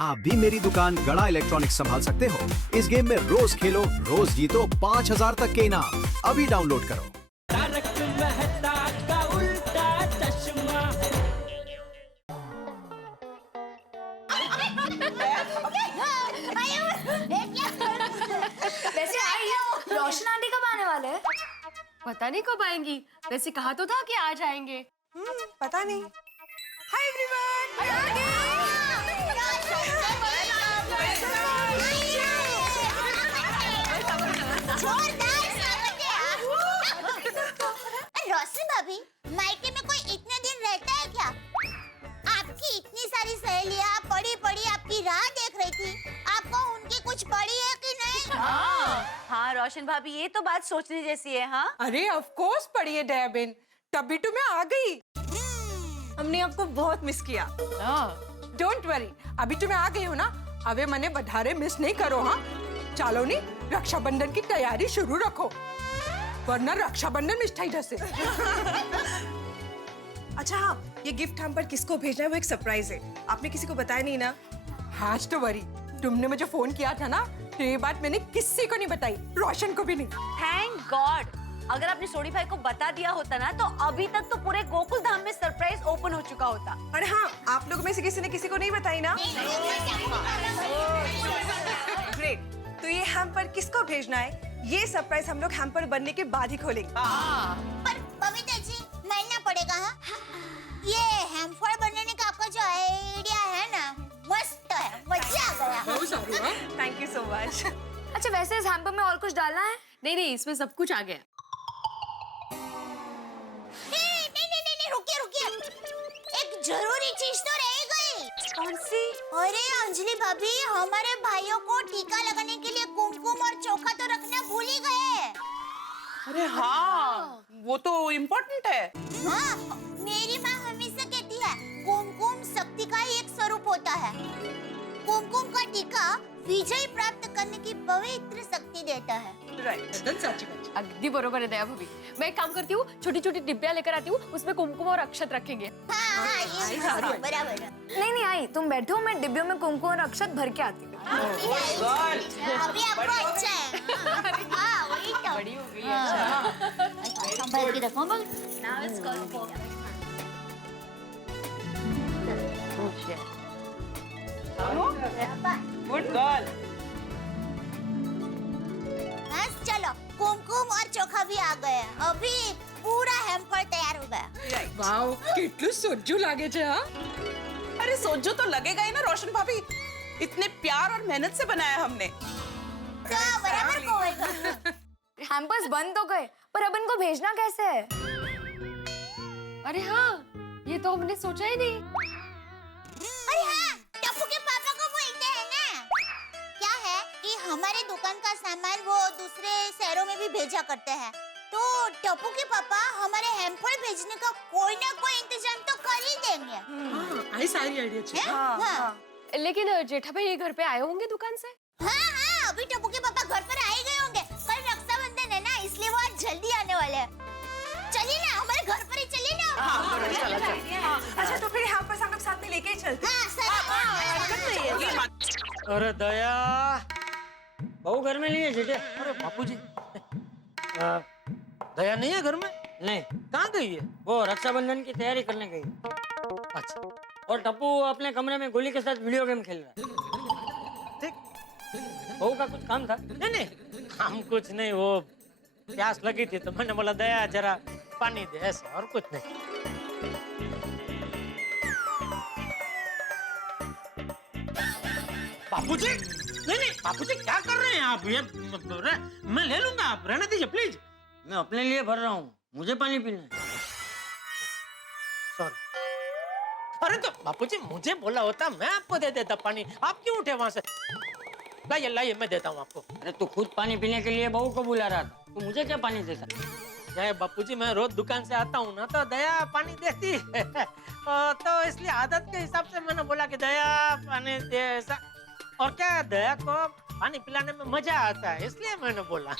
आप भी मेरी दुकान गड़ा इलेक्ट्रॉनिक्स संभाल सकते हो। इस गेम में रोज खेलो, रोज जीतो 5000 तक के इनाम। अभी डाउनलोड करो। तारक मेहता का उल्टा चश्मा। वैसे आई रोशन आंटी कब आने वाले हैं? पता नहीं कब आएंगी। वैसे कहा तो था कि आ जाएंगे। पता नहीं। Hi everyone. रोशन भाभी, मायके में कोई इतने दिन रहता है क्या? आपकी इतनी सारी सहेलियां पड़ी पड़ी आपकी राह देख रही थी। आपको उनकी कुछ पड़ी है कि नहीं? हाँ रोशन भाभी, ये तो बात सोचने जैसी है। हाँ अरे ऑफ कोर्स पढ़िए दयाबेन, तभी तो मैं आ गई। हमने आपको बहुत मिस किया। डोंट वरी, अभी तो मैं आ गई हूँ ना, अबे मने बधारे मिस नहीं करो। हाँ चलो नी, रक्षाबंधन की तैयारी शुरू रखो, वरना रक्षाबंधन मिस थाई जैसे। अच्छा हाँ, ये गिफ्ट हम पर किसको भेजना है वो एक सरप्राइज है, आपने किसी को बताया नहीं ना? हाँ तो वरी, तुमने मुझे फोन किया था ना, तो ये बात मैंने किसी को नहीं बताई, रोशन को भी नहीं। थैंक गॉड, अगर आपने सोडी भाई को बता दिया होता ना, तो अभी तक तो पूरे गोकुल धाम में सरप्राइज ओपन हो चुका होता। अरे हाँ, आप लोगों में से किसी ने किसी को नहीं बताई ना? ग्रेट, तो ये हैम्पर किसको भेजना है, ये सरप्राइज हम लोग हैम्पर बनने के बाद ही खोलेंगे। पर बबीता जी, मानना पड़ेगा। हाँ, ये हैम्पर बनाने का आपका जो आइडिया है ना, मस्त है, मजा आ गया। बहुत सारू। हाँ थैंक यू सो मच। अच्छा वैसे इस हैम्पर में और कुछ डालना है? नहीं, इसमें सब कुछ आ गया। नहीं, रुकिए, एक जरूरी चीज तो रह गई। कौन सी? अरे अंजलि भाभी, हमारे भाइयों को टीका लगाने के लिए कुमकुम और चोखा तो रखना भूल ही गए। अरे हाँ, वो तो इम्पोर्टेंट है। हाँ, मेरी माँ हमेशा कहती है कुमकुम शक्ति का ही एक स्वरूप होता है। कुमकुम का टीका विजय प्राप्त करने की पवित्र शक्ति देता है। राइट, साची बात। अगदी बरोबर है दया भाभी। मैं एक काम करती हूँ, छोटी छोटी डिब्बियाँ लेकर आती हूँ, उसमें कुमकुम और अक्षत रखेंगे। हाँ, ये बराबर है। नहीं आई, तुम बैठो, मैं डिब्बियों में कुमकुम और अक्षत भर के आती हूँ। अभी आपको अच्छा है। हाँ, वही तो। बड़ी हो गई है। संभाल के रखो बल। Now it's called for- good girl. बस चलो, कुमकुम और चोखा भी आ गए। अभी पूरा हैम्पर तैयार हो गया। वाओ, कितलू सोजू लागे छे। हाँ अरे सोचो तो लगेगा ही ना रोशन भाभी, इतने प्यार और मेहनत से बनाया हमने। तो बराबर को होएगा। हैम्पर्स बन तो गए, पर अब इनको भेजना कैसे है? अरे हाँ, ये तो हमने सोचा ही नहीं। अरे हाँ, टप्पू के पापा को बोलते हैं ना। क्या है कि हमारे दुकान का सामान वो दूसरे शहरों में भी भेजा करते हैं, तो टप्पू के पापा हमारे हैम्पर भेजने का कोई ना कोई इंतजाम तो कर ही देंगे। हाँ, आई सारी आइडिया छे। हाँ, लेकिन जेठा भाई ये घर पे आए होंगे दुकान से? हाँ, अभी टप्पू के पापा घर पर आ ही गए होंगे। कल रक्षाबंधन है ना, इसलिए वो आज जल्दी आने वाले हैं। चलिए ना, हमारे घर पर ही चलिए ना। अच्छा तो फिर हैम्पर हम लोग साथ में लेके ही चलते। हाँ, सर। अरे दया, बहू घर में नहीं है जीजे? अरे बापूजी, दया नहीं है घर में? नहीं, कहाँ गई है? वो रक्षाबंधन की तैयारी करने गई। अच्छा, और टप्पू अपने कमरे में गोली के साथ वीडियो गेम खेल रहा है। ठीक, बहू का कुछ काम था? नहीं, काम कुछ नहीं, वो प्यास लगी थी तो मैंने बोला दया जरा पानी दे, ऐसे, और कुछ नहीं। बापूजी, नहीं, बापूजी क्या कर रहे हैं आप? ये मैं ले लूंगा, आप रहने दीजिए प्लीज। मैं अपने लिए भर रहा हूँ, मुझे पानी पीना है। सॉरी। अरे तो बापूजी मुझे बोला होता, मैं आपको दे देता पानी, आप क्यों उठे वहां से? लाइए मैं देता हूँ आपको। अरे तू खुद पानी पीने के लिए बहू को बुला रहा था, तो मुझे क्या पानी देता? क्या बापूजी, मैं रोज दुकान से आता हूँ ना, तो दया पानी देती है। तो इसलिए आदत के हिसाब से मैंने बोला कि दया पानी दे, ऐसा। और क्या दया को पानी पिलाने में मजा आता है, इसलिए मैंने बोला।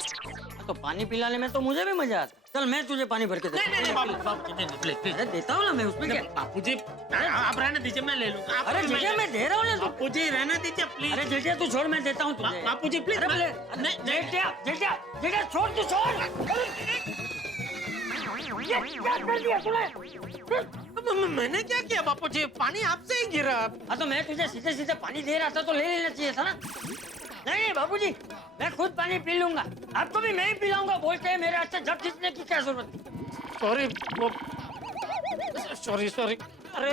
तो पानी पिलाने में तो मुझे भी मजा आता है। चल मैं तुझे पानी भर के देता हूँ। नहीं बाबूजी नहीं प्लीज अरे देता हूँ ना मैं, उसमें क्या। बापूजी आप रहने दीजिए, मैं ले लूंगा। अरे जेठिया मैं दे रहा हूँ ना। बापूजी रहने दीजिए प्लीज। अरे जेठिया तू छोड़, मैं देता हूँ तुझे। बापूजी प्लीज। नहीं जेठिया जेठिया जेठिया छोड़, तू छोड़। ये क्या कर दिया तूने? मैंने क्या किया बापूजी? पानी आपसे ही गिरा। हाँ तो मैं तुझे सीधे सीधे पानी दे रहा था तो ले लेना चाहिए था ना। नहीं बाबूजी, मैं खुद पानी पी लूंगा, आपको भी मैं ही पिलाऊंगा। बोलते हैं मेरे हाथ से जब खींचने की क्या जरूरत है। सॉरी। अरे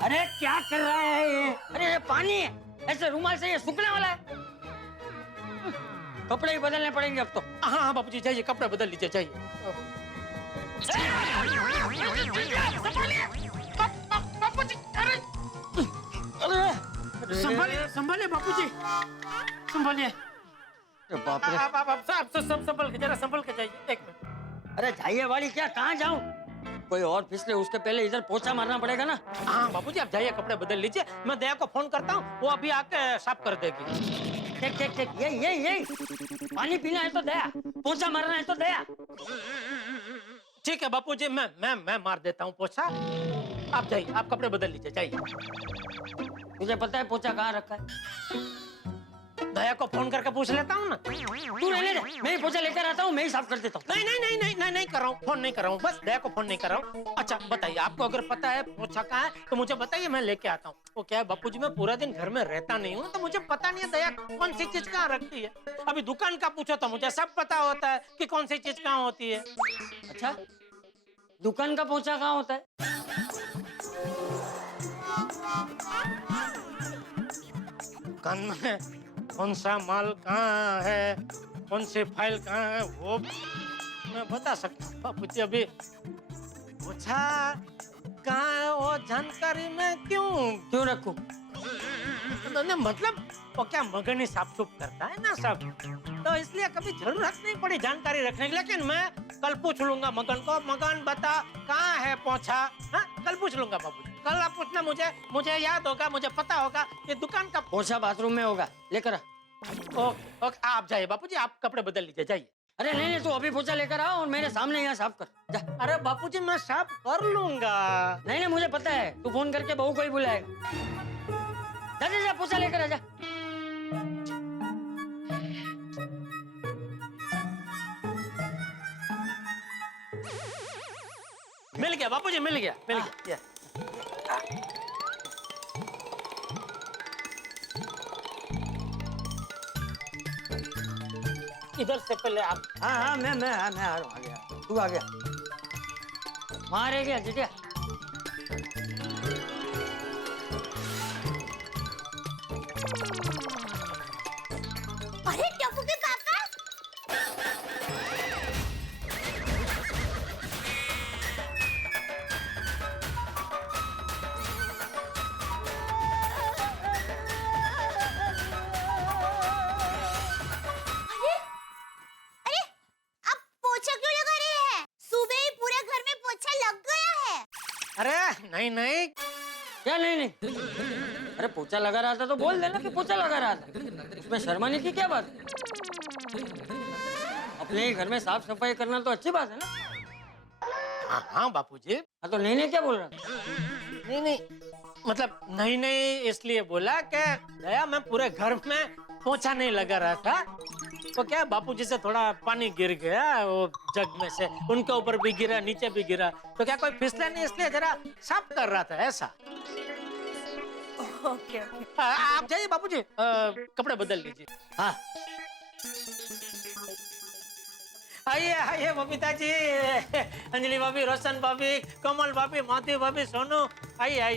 अरे क्या कर रहा है ये? अरे ये पानी है, ऐसे रुमाल से ये सूखने वाला है। कपड़े ही बदलने पड़ेंगे अब तो। हाँ बापूजी जाइए, कपड़े बदल लीजिए, जाइए। बापूजी अरे संभालिए बापूजी, संभालिए। बाप रे। आप सब संभल के, जरा संभल के जाइए। एक मिनट। अरे जाइए वाली क्या, कहाँ जाऊं? कोई और फिसले उसके पहले इधर पोछा मारना पड़ेगा ना। हाँ बापूजी आप जाइए, कपड़े बदल लीजिए। मैं दया को फोन करता हूँ, वो अभी आके साफ कर देगी। ठीक यही पानी पीना है तो दया, पोछा मारना है तो दया। ठीक है बापूजी, मैं मार देता हूँ पोछा। आप जाइए, आप कपड़े बदल लीजिए, जाइए। तुझे पता है पोछा कहाँ रखा है? दया को फोन करके पूछ लेता हूँ ना। तू रहने दे, मैं ही पोछा लेकर आता हूँ, मैं ही साफ कर देता हूँ। नहीं कर रहा हूँ, फोन नहीं कर रहा हूँ, बस दया को फोन नहीं कर रहा हूँ। अच्छा बताइए, आपको अगर पता है पोछा कहाँ है तो मुझे बताइए, मैं लेके आता हूँ। वो क्या है बापूजी, मैं पूरा दिन घर में रहता नहीं हूँ तो मुझे पता नहीं है दया कौन सी चीज कहाँ रखती है। अभी दुकान का पूछो तो मुझे सब पता होता है कि कौन सी चीज कहाँ होती है। अच्छा, दुकान का पोछा कहाँ होता है? दुकान में कौन सा माल कहाँ है, कौन सी फाइल कहाँ है, वो मैं बता सकता हूँ बापूजी। अभी पोछा कहाँ है वो जानकारी मैं क्यों रखूं? मतलब वो क्या मगन साफ सुफ करता है ना सब, तो इसलिए कभी जरूरत नहीं पड़ी जानकारी रखने की। लेकिन मैं कल पूछ लूंगा मगन को, मगन बता कहाँ है पोछा। हाँ कल पूछ लूंगा बाबूजी, कल आप पूछना, मुझे याद होगा, मुझे पता होगा ये दुकान का पोछा बाथरूम में होगा, लेकर आ। ओके आप जाइए बापूजी, आप कपड़े बदल लीजिए, जाइए। अरे नहीं तू अभी पोछा लेकर आओ और मेरे सामने यहाँ साफ कर जा। अरे बापूजी मैं साफ कर लूंगा। नहीं मुझे पता है, तू फोन करके बहू को ही बुलाएगा। जा पोछा लेकर आ जा। मिल गया बापूजी, मिल गया। इधर से पहले आप। हाँ मैं आ रहा हूँ, आ गया। तू आ गया, वहाँ रह गया जिटिया। अरे टप्पू के पापा, अरे आप पोछा क्यों लगा रहे हैं? सुबह ही पूरे घर में पोछा लग गया है। अरे नहीं क्या नहीं? अरे पोछा लगा रहा था तो बोल देना कि पोछा लगा रहा था, उसमें शर्माने की क्या बात है? अपने ही घर में साफ सफाई करना तो अच्छी बात है ना। हाँ बापूजी। हाँ तो नहीं क्या बोल रहा? नहीं मतलब नहीं इसलिए बोला कि दया मैं पूरे घर में पोछा नहीं लगा रहा था, तो क्या बापूजी से थोड़ा पानी गिर गया वो जग में से, उनके ऊपर भी गिरा, नीचे भी गिरा, तो क्या कोई फिसला नहीं, इसलिए जरा साफ कर रहा था ऐसा। ओके आप जाइए बापूजी, कपड़े बदल लीजिए। हाँ आइए बबीता जी, अंजलि भाभी, रोशन भाभी, कमल भाभी, माधवी भाभी, सोनू, आइए।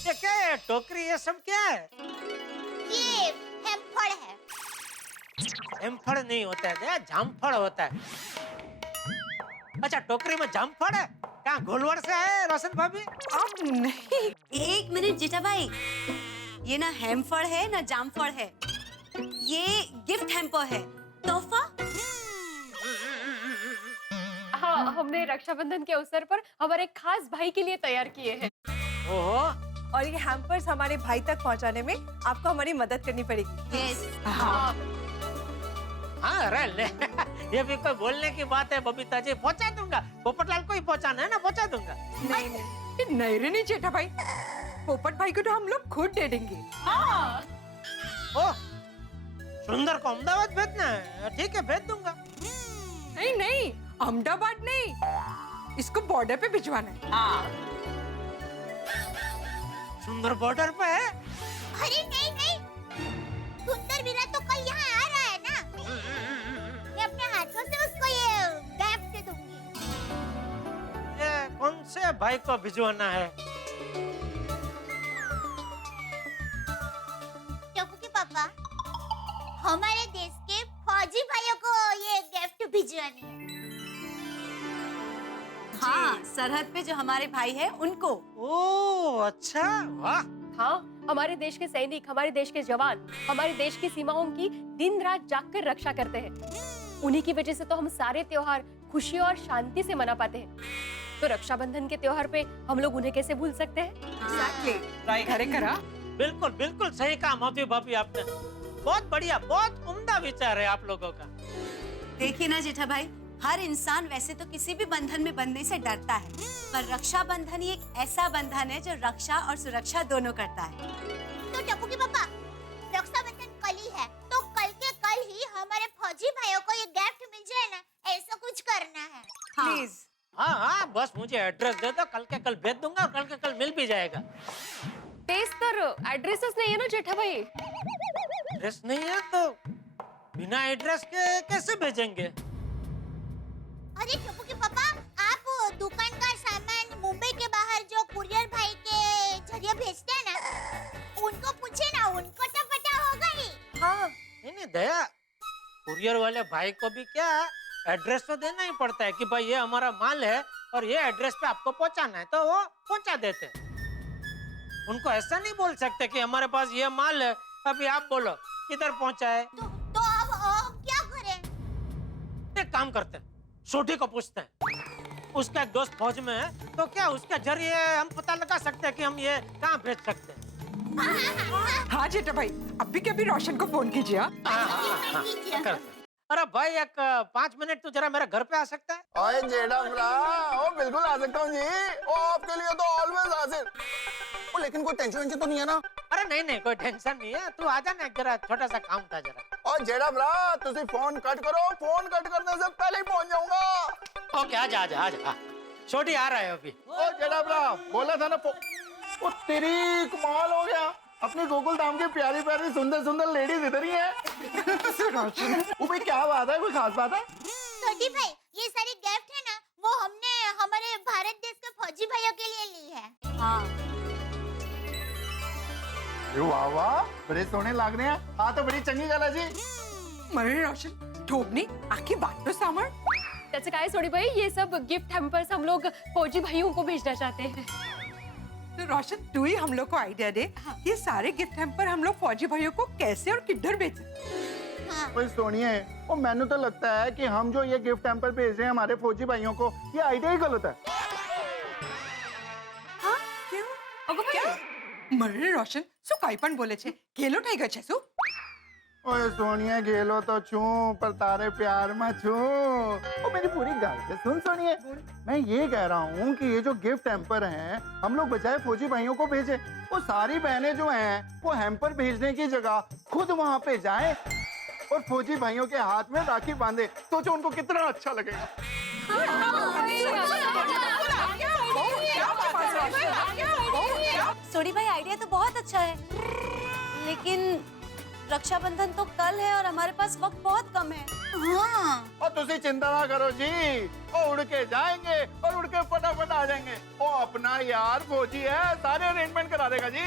ये क्या है, टोकरी ये सब क्या है? ये हेमफड़ है। हेमफड़ नहीं होता है, जामफड़ होता है। अच्छा टोकरी में जामफड़ है, कहाँ गोलवाड़ से है रोशन भाभी? अब नहीं। एक मिनट जीजा भाई, ये ना हेमफड़ है ना जामफड़ है, ये गिफ्ट हैम्पर है, तोहफा। हाँ हमने रक्षाबंधन के अवसर पर हमारे खास भाई के लिए तैयार किए हैं। ओहो। और ये हैम्पर्स हमारे भाई तक पहुंचाने में आपको हमारी मदद करनी पड़ेगी। यस। हाँ अरे ले ये भी कोई बोलने की बात है बबीता जी, पहुंचा दूंगा। पोपटलाल को ही पहुंचाना है ना, पहुंचा दूंगा। नहीं रे नहीं जेठा भाई, पोपट भाई को तो हम लोग खुद दे देंगे। ओ सुंदर को अहमदाबाद भेजना है, ठीक है भेज दूंगा। नहीं नहीं, अहमदाबाद नहीं, इसको बॉर्डर पे भिजवाना है। सुंदर बॉर्डर पे है। अरे नहीं नहीं, सुंदर वीरा तो कल यहाँ आ रहा है ना, मैं अपने हाथों से उसको ये गिफ्ट दूंगी। ये कौन से भाई को भिजवाना है? टप्पू के पापा, हमारे देश के फौजी भाइयों को ये गिफ्ट भिजवानी है। हाँ, सरहद पे जो हमारे भाई है उनको। ओह अच्छा, वाह। हाँ, हमारे देश के सैनिक, हमारे देश के जवान, हमारे देश की सीमाओं की दिन रात जागकर रक्षा करते हैं। उन्हीं की वजह से तो हम सारे त्योहार खुशी और शांति से मना पाते हैं। तो रक्षाबंधन के त्योहार पे हम लोग उन्हें कैसे भूल सकते हैं? Exactly. खरे करा। बिल्कुल बिल्कुल सही कहा मोती भाभी आपने। बहुत बढ़िया, बहुत उम्दा विचार है आप लोगों का। देखिए ना जेठा भाई, हर इंसान वैसे तो किसी भी बंधन में बंधने से डरता है, पर रक्षा बंधन ही एक ऐसा बंधन है जो रक्षा और सुरक्षा दोनों करता है। तो टप्पू के पापा, रक्षाबंधन कल ही है, तो कल के कल ही हमारे फौजी भाइयों को ये गिफ्ट मिल जाए ना, ऐसा कुछ करना है। प्लीज। हाँ हाँ, बस मुझे एड्रेस दे दो, कल के कल भेज दूंगा और कल के कल मिल भी जाएगा। तेज तर एड्रेसेस नहीं है ना जेठा भाई? एड्रेस नहीं है तो बिना एड्रेस के कैसे भेजेंगे? अरे टप्पू के पापा, आप दुकान का सामान मुंबई के बाहर जो कुरियर भाई के जरिए भेजते हैं ना, उनको पूछे ना, उनको तो पता होगा ही। हाँ नहीं दया, कुरियर वाले भाई को भी क्या एड्रेस तो देना ही पड़ता है कि भाई ये हमारा माल है और ये एड्रेस पे आपको पहुंचाना है, तो वो पहुंचा देते हैं। उनको ऐसा नहीं बोल सकते कि हमारे पास ये माल है, अभी आप बोलो किधर पहुंचा है। तो अब क्या करें? एक काम करते हैं, सोटी को पूछते हैं, उसका एक दोस्त फौज में है, तो क्या उसके जरिए हम पता लगा सकते हैं कि हम ये कहाँ भेज सकते हैं। हाँ जेठा भाई, अभी के अभी रोशन को फोन कीजिए। करते हैं। अरे भाई एक 5 मिनट तो जरा मेरे घर पे आ सकता है? ओए जेठा भरा, ओ बिल्कुल आ सकता हूँ जी, ओ आपके लिए तो ऑलवेज हाजिर। ओ लेकिन कोई टेंशन तो नहीं है ना? अरे नहीं कोई टेंशन नहीं है, तू आजा ना, जरा छोटा सा काम था जरा। और जेठा भरा, तुसी फोन कट करो, फोन कट करने से पहले ही पहुंच जाऊंगा। ओके आजा। छोटी आ रहा है अभी। ओ जेठा भरा, बोला था ना ओ तेरी कमाल हो गया, अपनी गोकुल धाम की प्यारी प्यारी सुंदर सुंदर लेडीज इधर ही है। ओ भाई क्या बात है, कोई खास बात है? छोटी भाई, ये सारी गिफ्ट है ना, वो हमने हमारे भारत देश के फौजी भाइयों के लिए ली है। हाँ। वाह वाह, बड़े सोने लग रहे हैं। हाँ तो बड़ी चंगी गल है जी। मरे रोशन, ठोकनी आखिर बात तो सामर। त्याचं काय सोडी भाई, ये सब गिफ्ट हैम्पर्स हम लोग फौजी भाइयों को भेजना चाहते हैं। तो रोशन, तू ही हम लोग को आइडिया दे, ये सारे गिफ्ट हैम्पर हम लोग फौजी भाइयों को कैसे और किधर भेजें? ओए सोनिए, ओ मैंने तो लगता है कि हम जो ये गिफ्ट हैम्पर भेज रहे हैं हमारे फौजी भाइयों को, ये आइडिया ही गलत है। हाँ क्यों? क्या? मरे रोशन, सु काईपन बोले छे, गेलो ठाई गए छे सु? ओए सोनिए, गेलो तो छू, पर तारे प्यार में छू। ओ मेरी पूरी गल से सुन सोनिए, मैं ये कह रहा हूँ कि ये जो गिफ्ट हैम्पर हैं, हम लोग बजाय फौजी भाइयों को भेजे, वो सारी बहनें जो हैं, वो हैम्पर भेजने की जगह खुद वहाँ पे जाएं और फौजी भाइयों के हाथ में राखी बांधे, सोचो उनको कितना अच्छा लगेगा। सोडी भाई, आइडिया तो बहुत अच्छा है, लेकिन रक्षाबंधन तो कल है और हमारे पास वक्त बहुत कम है। हाँ। और तुसी चिंता ना करो जी, वो उड़ के जाएंगे और उड़ के फटाफट आ जाएंगे। वो अपना यार फौजी है, सारे अरेंजमेंट करा देगा जी।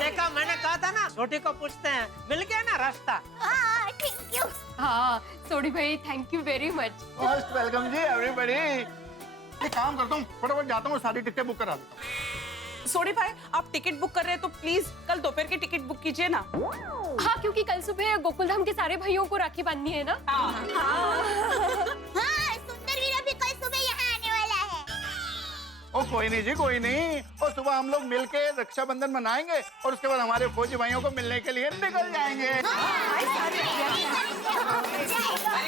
देखा मैंने कहा था ना, छोटी को पूछते हैं, मिल गया ना रास्ता। हाँ, थैंक यू। हाँ सोडी भाई, thank you very much. Most welcome ji everybody. एक काम करता हूँ, फटाफट जाता हूँ, सारी टिकटें बुक करा देता हूँ। सोडी भाई, आप टिकट बुक कर रहे हैं तो प्लीज कल दोपहर की टिकट बुक कीजिए ना। हाँ, क्योंकि कल सुबह गोकुलधाम के सारे भाइयों को राखी बांधनी है ना। हाँ, सुंदर वीरा भी कल सुबह यहाँ आने वाला है। ओ कोई नहीं जी, कोई नहीं। और सुबह हम लोग मिलके रक्षाबंधन मनाएंगे और उसके बाद हमारे फौजी भाइयों को मिलने के लिए निकल जाएंगे।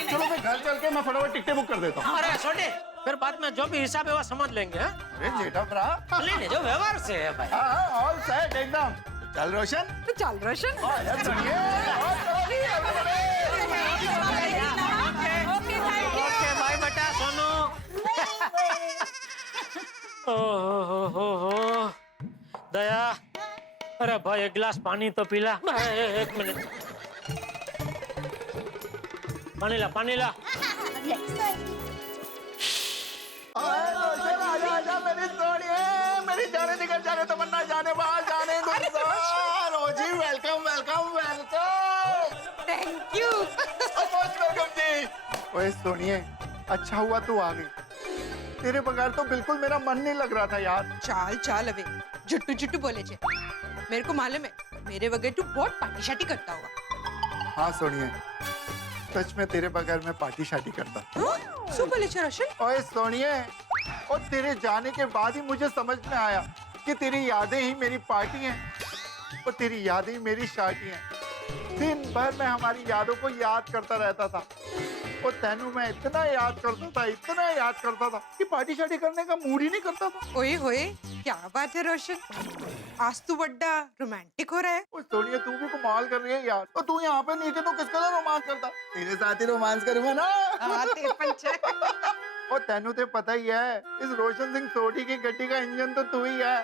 चलो मैं घर चल के मैं फटाफट टिकटें बुक कर देता हूँ। अरे छोटे, फिर बाद में जो भी हिसाब है वो समझ लेंगे। हाँ? अरे जेठा भरा, लेने जो व्यवहार से है भाई। हाँ ऑल सेट एकदम। चल रोशन, तो चल रोशन। ओके भाई बेटा सोनू। हो दया, अरे भाई एक गिलास पानी तो पीला। एक मिनट, पानी ला, पानी ला। आजा मेरी सोनिए, मेरी जाने निकल जाने तमन्ना, जाने बाहर जाने Gulzar. Rosy welcome welcome welcome. Thank you. Most welcome जी। ओए सोनिए, अच्छा हुआ तू आ गई। तेरे बगैर तो बिल्कुल मेरा मन नहीं लग रहा था यार। चाल चाल अबे, जुट्टू जुट्टू बोले छे। मेरे को मालूम है मेरे बगैर तू बहुत पार्टी शाटी करता होगा। हाँ सोनिए, सच में तेरे बगैर मैं पार्टी शाटी करता। सो बोले छे रोशन। ओए सोनिए, और तेरे जाने के बाद ही मुझे समझ में आया कि तेरी यादें ही मेरी पार्टी हैं और तेरी यादें ही मेरी शादी हैं। दिन भर मैं हमारी यादों को याद करता रहता था और तेनू मैं इतना याद करता था कि पार्टी शाटी करने का मूड ही नहीं करता था। ओए होए, क्या बात है रोशन, आज तू बड़ा रोमांटिक हो रहा है। ओ सोनिया, तू भी कमाल कर रही है यार। और तू यहाँ पे नीचे तो किसके साथ रोमांस करता? तेरे साथ ही रोमांस करूंगा ना। और तेनू तो पता ही है, इस रोशन सिंह सोढ़ी की गड्डी का इंजन तो तू ही है।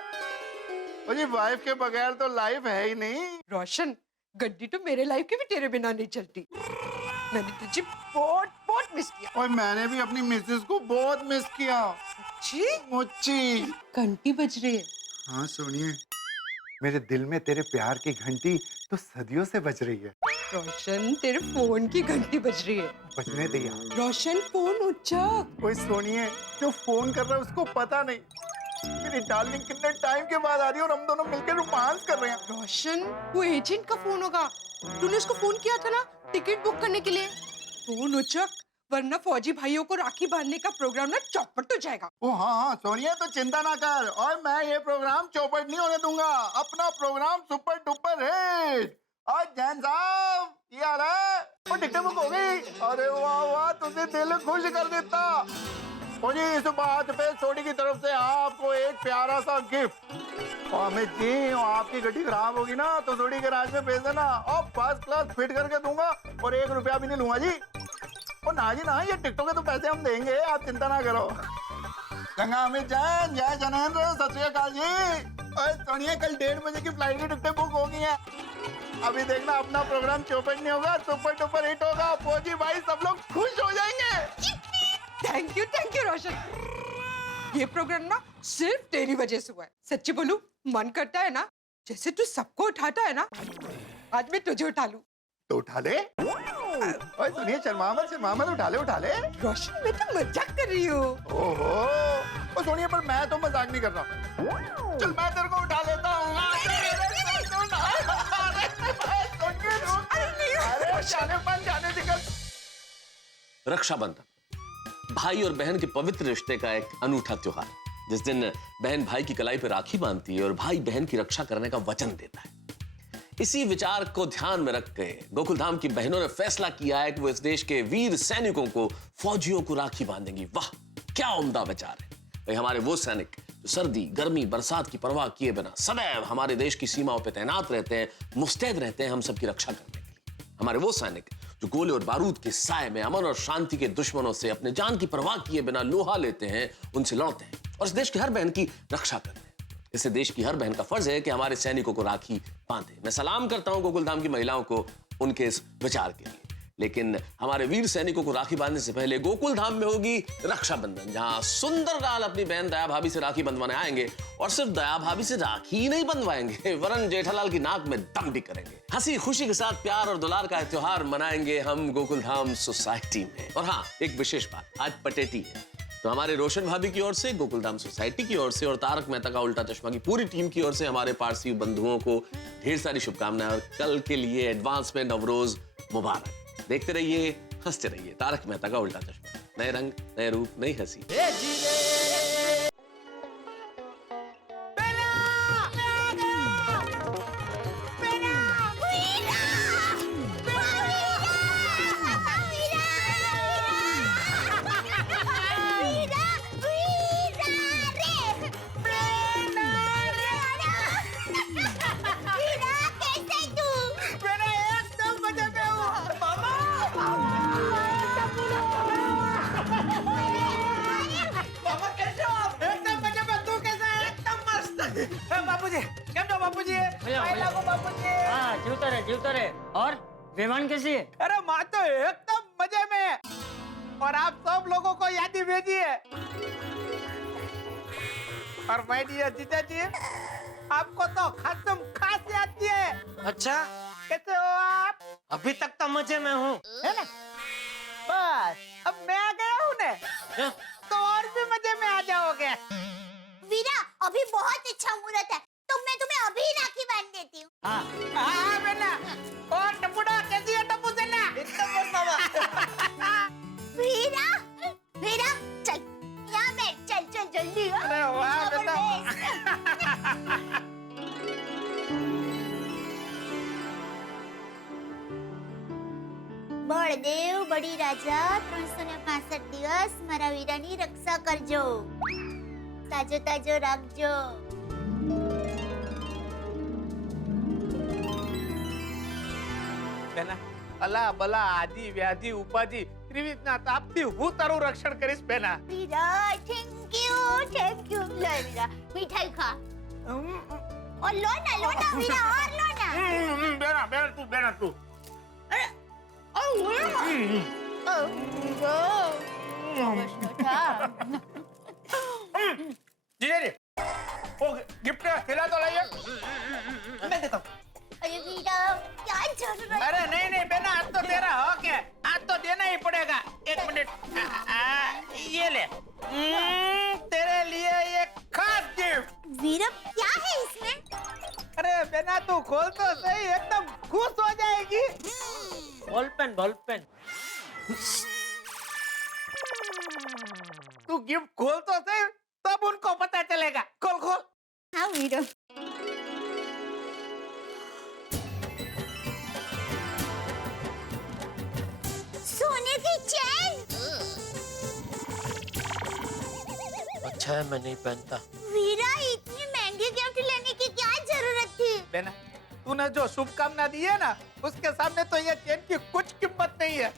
और ये वाइफ के बगैर तो लाइफ है ही नहीं। रोशन, गड्डी तो मेरे लाइफ की भी तेरे बिना नहीं चलती। मैंने तुझे बहुत बहुत मिस किया। और मैंने भी अपनी मिसेस को बहुत मिस किया। मुच्ची घंटी बज रही है। हाँ सोनिए, मेरे दिल में तेरे प्यार की घंटी तो सदियों से बज रही है। रोशन, तेरे फोन की घंटी बज रही है। बजने दे यार। रोशन, फोन उच्चक। कोई सोनिए, जो फोन कर रहा है उसको पता नहीं मेरी डार्लिंग कितने टाइम के बाद आ रही है और हम दोनों मिलकर रोमांस कर रहे हैं। रोशन, वो एजेंट का फोन होगा। तूने उसको फोन किया था ना टिकट बुक करने के लिए। फोन उच्चक, वरना फौजी भाइयों को राखी बांधने का प्रोग्राम ना चौपट हो जाएगा। ओ हाँ सोनिया, तो चिंता ना कर, और मैं ये प्रोग्राम चौपट नहीं होने दूंगा। अपना प्रोग्राम सुपर डुपर हिट। और जैन साहब, ये आ रहा है और टिकट बुक हो गई। अरे वाह वाह, तुझे दिल खुश कर देता। और जी इस बात पे सोनी की तरफ से आपको एक प्यारा सा गिफ्ट। और अमित जी, आपकी गड्डी खराब होगी ना तो सोनी गैराज में भेज देना और फर्स्ट क्लास फिट करके दूंगा और 1 रुपया भी नहीं लूंगा जी। और ना जी ना, ये टिकटों के तो पैसे हम देंगे, आप चिंता ना करो। गंगा अमित जैन, जय जनेंद्र, सत श्री अकाल जी। और सोनिया, कल 1:30 बजे की फ्लाइट की टिकटें बुक हो गई हैं। अभी देखना, अपना प्रोग्राम चौपट नहीं होगा, सुपर डुपर हिट होगा। फौजी भाई सब लोग खुश हो जाएंगे। थैंक यू रोशन। ये प्रोग्राम ना सिर्फ तेरी वजह से हुआ है। सच्ची बोलूं, मन करता है ना जैसे तू सबको उठाता है ना, आज मैं तुझे उठा लूं। तो उठा ले। ओए सुनिए, शर्मा मत, उठा ले। रोशन, मैं तो मजाक कर रही हूँ। ओहो, ओ सोनिया, पर मैं तो मजाक नहीं कर रहा। चल मैं तेरे को उठा लेता हूँ। जाने निकल। रक्षाबंधन भाई और बहन के पवित्र रिश्ते का एक अनूठा त्योहार, जिस दिन बहन भाई की कलाई पर राखी बांधती है और भाई बहन की रक्षा करने का वचन देता है। इसी विचार को ध्यान में रख के गोकुलधाम की बहनों ने फैसला किया है कि वो इस देश के वीर सैनिकों को, फौजियों को राखी बांधेंगी। वाह, क्या उम्दा विचार है। भाई, हमारे वो सैनिक जो सर्दी, गर्मी, बरसात की परवाह किए बिना सदैव हमारे देश की सीमाओं पर तैनात रहते हैं, मुस्तैद रहते हैं हम सबकी रक्षा करने के लिए। हमारे वो सैनिक जो गोले और बारूद के साए में अमन और शांति के दुश्मनों से अपने जान की परवाह किए बिना लोहा लेते हैं, उनसे लड़ते हैं और इस देश की हर बहन की रक्षा करते हैं। इससे देश की हर बहन का फर्ज है कि हमारे सैनिकों को राखी बांधे। मैं सलाम करता हूं गोकुलधाम की महिलाओं को उनके इस विचार के लिए। लेकिन हमारे वीर सैनिकों को राखी बांधने से पहले गोकुलधाम में होगी रक्षाबंधन, जहां सुंदर लाल अपनी बहन दया भाभी से राखी बंधवाने आएंगे और सिर्फ दया भाभी से राखी ही नहीं बंधवाएंगे, वरन जेठालाल की नाक में दम भी करेंगे। हंसी खुशी के साथ प्यार और दुलार का त्योहार मनाएंगे हम गोकुलधाम सोसाइटी में। और हाँ, एक विशेष बात, आज पटेटी है, तो हमारे रोशन भाभी की ओर से, गोकुलधाम सोसाइटी की ओर से और तारक मेहता का उल्टा चश्मा की पूरी टीम की ओर से हमारे पारसी बंधुओं को ढेर सारी शुभकामनाएं और कल के लिए एडवांस में नवरोज मुबारक। देखते रहिए, हंसते रहिए। तारक मेहता का उल्टा चश्मा, नए रंग, नए रूप, नई हंसी। बापूजी કેમ છો બાપુજી આઈ લાગો બાપુજી हाँ जीवता रहे और विमान कैसी है? अरे माँ तो एकदम मजे में है और आप सब लोगों को याद ही भेजी है और माय डियर जीजा जी आपको तो खास याद की है। अच्छा कैसे हो आप? अभी तक तो मजे में हूँ है ना। बस अब मैं आ गया हूँ ना तो और भी मजे में आ जाओगे। वीरा अभी बहुत अच्छा मुहूर्त है तो मैं तुम्हें अभी राखी बांध देती हूँ। हाँ बेटा और टपुड़ा कैसी है टप्पू सेना? एकदम मस्त मामा। वीरा वीरा चल यहाँ बैठ चल जल्दी। अरे वाह बेटा। बड़देव बड़ी राजा 365 દિવસ મારા વીરાની રક્ષા કરજો તાજો રાખજો। બેના અલા બલા આદિ વ્યાધિ ઉપાધિ ત્રિવિધના તાપથી હું તારું રક્ષણ કરીશ બેના। वीरा थैंक यू ले वीरा मिठाई खा और लो ना वीरा और लो ना। બેના તું जीजा जी वो गिफ्ट का खिला तो लाइए मैं देता हूँ। अरे वीरा क्या जरूरत? अरे नहीं बेना आज तो तेरा हक है आज तो देना ही पड़ेगा। एक मिनट ये ले तेरे लिए ये खास गिफ्ट। वीरा क्या है इसमें? अरे बेना तू खोल तो सही एकदम खुश हो जाएगी। बॉल पेन तू गिफ्ट खोल तो सही तब उनको पता चलेगा। खोल हाँ वीरा सोने की चैन। अच्छा है मैं नहीं पहनता। वीरा इतनी महंगी गिफ्ट लेने की क्या जरूरत थी? बेना तूने जो शुभकामना दी है ना उसके सामने तो ये चैन की कुछ कीमत नहीं है।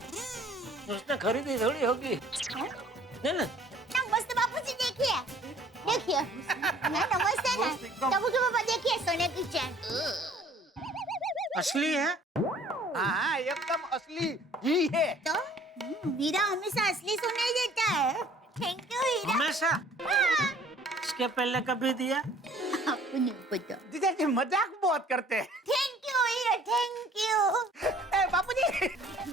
उसने खरीदी थोड़ी होगी ना। नमस्ते बापूजी देखिए ना नमस्ते ना टप्पू के पापा देखिए सोने की चैन। असली है? हाँ एकदम असली ही है। तो वीरा हमेशा असली सोना ही देता है। थैंक यू वीरा। हमेशा? हाँ। इसके पहले कभी दिया? आपको नहीं पता। जीजा जी मजाक बहुत करते हैं। Thank you Veera thank you. Bapuji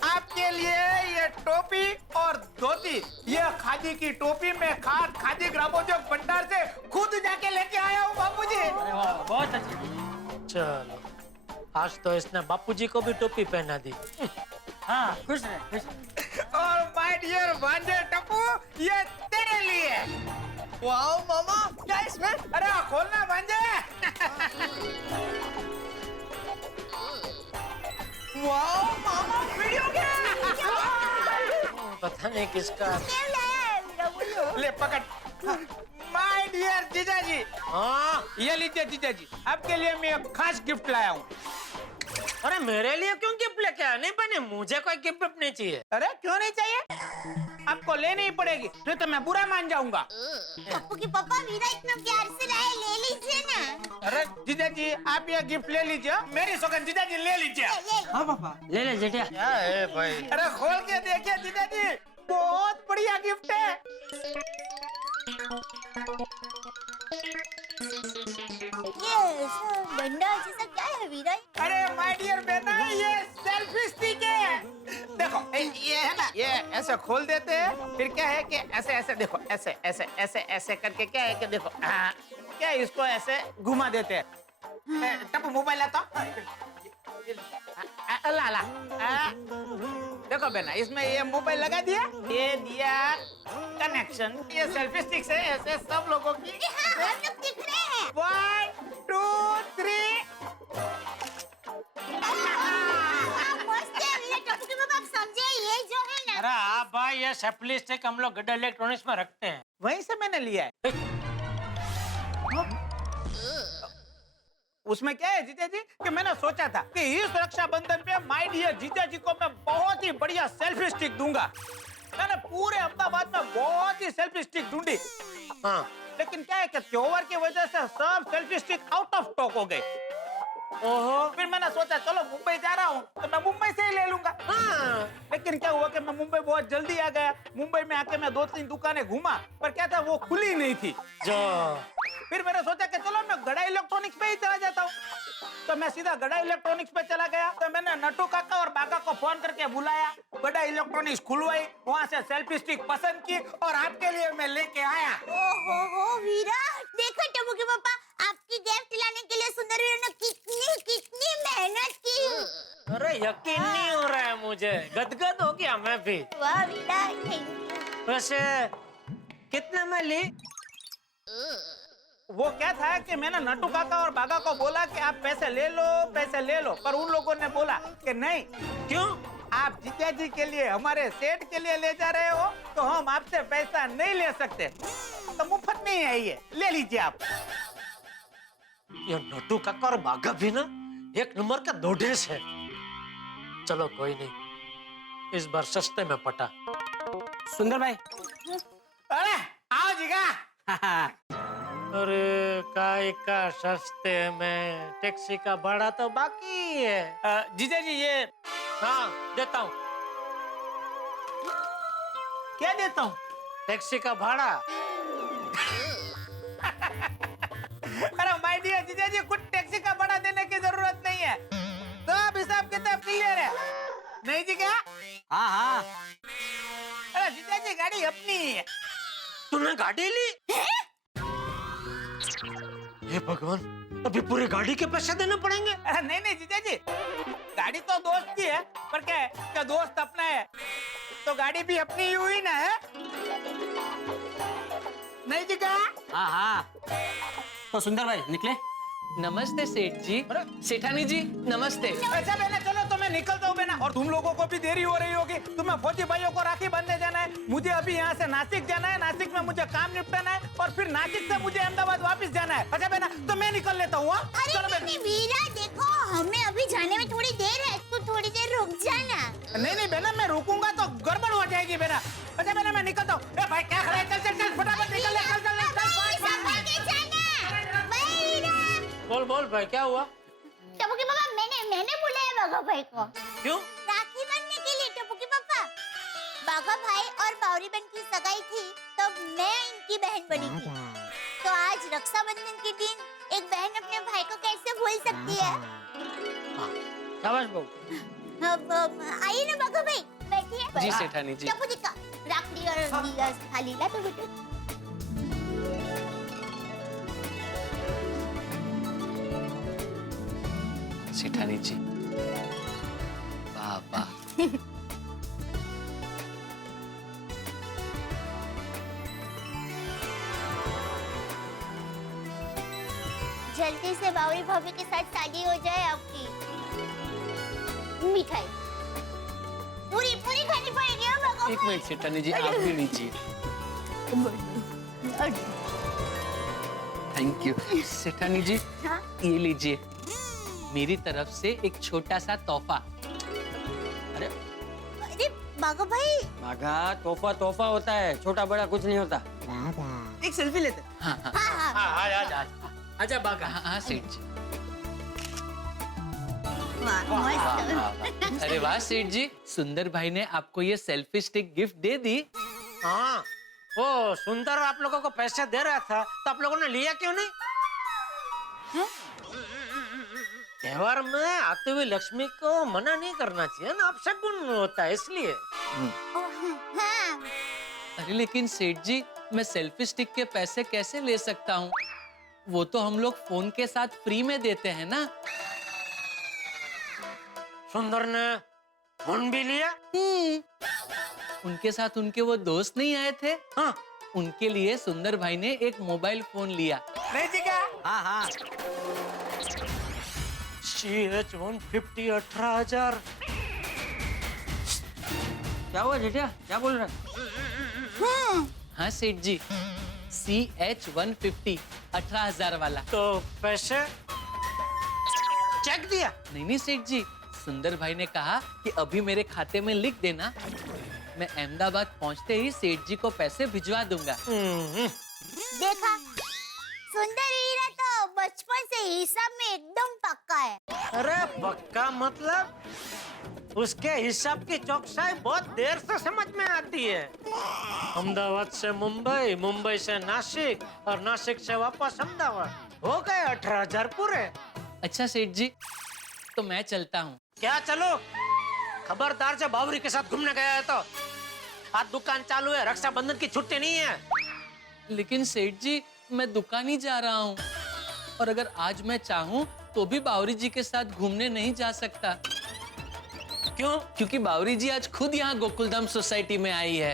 आपके लिए ये टोपी और धोती ये खादी की टोपी में खादी ग्रामोद्योग भंडार से खुद जाके लेके आया हूँ बापूजी। अरे वाह बहुत अच्छी। चलो आज तो इसने बापूजी को भी टोपी पहना दी। हाँ खुश रहे। और माय डियर भांजे टप्पू ये तेरे लिए। वाओ मामा क्या इसमें? अरे खोलना भांजे। वाओ मामा वीडियो गेम। पता नहीं किसका। ले पकड़। माय डियर जीजा जी हाँ ये लीजिए जीजा जी आपके लिए मैं एक खास गिफ्ट लाया हूँ। अरे मेरे लिए क्यों गिफ्ट लेके आया? नहीं बने मुझे कोई गिफ्ट नहीं चाहिए। अरे क्यों नहीं चाहिए? आपको लेनी ही पड़ेगी नहीं तो मैं बुरा मान जाऊंगा। टप्पू के पापा वीरा इतना प्यार से लाए ले लीजिए ना। अरे जीजा जी आप ये गिफ्ट ले लीजिए मेरी सौगंध जीजा जी ले लीजिए। हाँ पापा ले जेठिया। क्या है भाई? अरे खोल के देखिए जीजा जी बहुत बढ़िया गिफ्ट है। ये डंडा जैसा क्या है वीरा? अरे माय डियर बेटा ये सेल्फी स्टिक है। देखो ये है ना ये ऐसे खोल देते हैं फिर क्या है कि ऐसे देखो ऐसे करके क्या है कि देखो क्या इसको ऐसे घुमा देते हैं। टप्पू मोबाइल लाता ला देखो बेना इसमें ये मोबाइल लगा दिया ये दिया कनेक्शन ये सेल्फी स्टिक से ऐसे सब लोगों की हाँ, हम लोग दिख रहे हैं। 1 2 3 मस्त है वीरा टप्पू के पापा आप समझे ये जो है ना। अरे हाँ भाई ये सेल्फी स्टिक हम लोग गड्ढा इलेक्ट्रॉनिक्स में रखते हैं। वहीं से मैंने लिया है। उसमें क्या है जीजा जी कि मैंने सोचा था कि इस रक्षाबंधन पे माय डियर जीजा जी को मैं बहुत ही बढ़िया सेल्फी स्टिक दूंगा। मैंने पूरे अहमदाबाद में बहुत ही सेल्फी स्टिक ढूंढी। हाँ लेकिन क्या है कि त्योहार की वजह से सब selfie stick out of stock हो गए। ओहो, फिर मैंने सोचा चलो मुंबई जा रहा हूँ तो मैं मुंबई से ही ले लूंगा। हाँ, लेकिन क्या हुआ कि मैं मुंबई बहुत जल्दी आ गया। मुंबई में आके मैं 2-3 दुकानें घूमा, पर क्या था वो खुली नहीं थी। जो फिर मैंने सोचा कि चलो मैं गड़ा इलेक्ट्रॉनिक्स पे ही चला जाता हूँ। तो मैं सीधा गड़ा इलेक्ट्रॉनिक्स पे चला गया। तो मैंने नट्टू काका और बागा को फोन करके बुलाया, गड़ा इलेक्ट्रॉनिक्स खुलवाई, वहाँ से सेल्फी स्टिक पसंद की और आपके लिए मैं लेके आया। ओहो वीरा, देखो टप्पू के पापा, आपकी गिफ्ट लाने के लिए सुंदर वीरा ने कितनी मेहनत की। अरे यकीन नहीं हो रहा है मुझे, गदगद हो गया मैं भी। वाह वीरा, थैंक यू। वैसे कितने में ली? वो क्या था कि मैंने नट्टू काका और बागा को बोला कि आप पैसे ले लो, पर उन लोगों ने बोला कि नहीं। क्यों? आप जीजा जी के लिए, हमारे सेठ के लिए ले जा रहे हो तो हम आपसे पैसा नहीं ले सकते, तो मुफ्त में ही है ये, ले लीजिए आप। ये नट्टू काका और बागा भी ना एक नंबर का दोढेस है। चलो कोई नहीं, इस बार सस्ते में पटा। सुंदर भाई, अरे आओ जीगा। अरे काय का सस्ते में, टैक्सी का भाड़ा तो बाकी है। जीजा जी ये, हाँ देता हूँ। क्या देता हूँ? टैक्सी का भाड़ा। अरे माय डियर जीजा जी, कुछ टैक्सी का भाड़ा देने की जरूरत नहीं है, तो अब हिसाब किताब क्लियर है नहीं जी? क्या? हाँ हाँ। अरे जीजा जी गाड़ी अपनी है। तूने गाड़ी ली? हे भगवान, अभी पूरी गाड़ी के पैसे देने पड़ेंगे? अरे नहीं नहीं जीजा जी, गाड़ी तो दोस्त की है, पर क्या है क्या दोस्त अपना है तो गाड़ी भी अपनी ही हुई ना है? नहीं जी क्या? हाँ हाँ। तो सुंदर भाई निकले? नमस्ते सेठ जी। सेठानी जी नमस्ते। अच्छा बेना चलो तो मैं निकलता हूँ बेना, और तुम लोगों को भी देरी हो रही होगी। तुम्हें फौजी भाइयों को राखी बांधने जाना है, मुझे अभी यहाँ से नासिक जाना है, नासिक में मुझे काम निपटाना है, और फिर नासिक से मुझे अहमदाबाद वापस जाना है। अच्छा बेना तो मैं निकल लेता हूँ। अरे वीरा देखो, हमें अभी जाने में थोड़ी देर है, तू थोड़ी देर रुक जाना। नहीं नहीं बेना, मैं रुकूंगा तो गड़बड़ हो जाएगी बेना। अच्छा बेना मैं निकलता हूँ। ए भाई क्या खड़ा है, चल चल चल फटाफट निकल ले, चल चल चल। बोल बोल भाई क्या हुआ? टप्पू के पापा, मैंने बुलाया बाघा भाई को। क्यों? राखी बांधने के लिए टप्पू के पापा। बाघा भाई और बावरी बहन की सगाई थी, तो मैं इनकी बहन बनी थी। तो आज रक्षाबंधन के दिन एक बहन अपने भाई को कैसे भूल सकती है? शाबाश बहू। आइए ना बाघा भाई, बैठिए। जी सेठानी जी। टप्पू जी का राखड़ी और दिया थाली ला तो बेटे। सेठानी जी, वाह वाह। जल्दी से बावरी भाभी के साथ शादी हो जाए आपकी। मिठाई पूरी पूरी खानी पड़ेगी हो बाघा भाई। एक मिनट सेठानी जी, आप भी लीजिए। थैंक यू सेठानी जी। हाँ? ये लीजिए, मेरी तरफ से एक छोटा सा तोहफा। अरे अरे बाघा भाई, बाघा, तोहफा होता है, छोटा बड़ा कुछ नहीं होता। एक सेल्फी लेते। हाँ हाँ हाँ हाँ आजा आजा बागा। हाँ हाँ सेठ जी। वाह, मस्त। अरे वाह सेठ जी, सुंदर भाई ने आपको ये सेल्फी स्टिक गिफ्ट दे दी। हाँ, वो सुंदर आप लोगों को पैसे दे रहा था तो आप लोगों ने लिया क्यों नहीं? त्योहार में आते हुए लक्ष्मी को मना नहीं करना चाहिए ना, अपशगुन होता है इसलिए। हाँ। अरे लेकिन सेठ जी, मैं सेल्फी स्टिक के पैसे कैसे ले सकता हूँ? वो तो हम लोग फोन के साथ फ्री में देते हैं ना। सुंदर ने फोन भी लिया? उनके साथ उनके वो दोस्त नहीं आए थे? हाँ। उनके लिए सुंदर भाई ने एक मोबाइल फोन लिया। नहीं जी क्या? हाँ हाँ। CH-150 18,000। क्या हुआ जेठिया, क्या बोल रहा है? हाँ सेठ जी, CH-150 18,000 वाला। तो पैसे चेक दिया? नहीं सेठ जी, सुंदर भाई ने कहा कि अभी मेरे खाते में लिख देना, मैं अहमदाबाद पहुंचते ही सेठ जी को पैसे भिजवा दूंगा। देखा, सुंदर हीरा तो बचपन से हिसाब में एकदम पक्का है। अरे पक्का मतलब उसके हिसाब की चौकसाई बहुत देर से समझ में आती है। अहमदाबाद से मुंबई, मुंबई से नासिक और नासिक से वापस अहमदाबाद, हो गए 18,000 पूरे। अच्छा सेठ जी, तो मैं चलता हूँ। क्या चलो? खबरदार से बावरी के साथ घूमने गया है तो आज दुकान चालू है, रक्षाबंधन की छुट्टी नहीं है। लेकिन सेठ जी, मैं दुकान ही जा रहा हूँ और अगर आज मैं चाहूँ तो भी बावरी जी के साथ घूमने नहीं जा सकता। क्यों? क्योंकि बावरी जी आज खुद यहाँ गोकुलधाम सोसाइटी में आई है।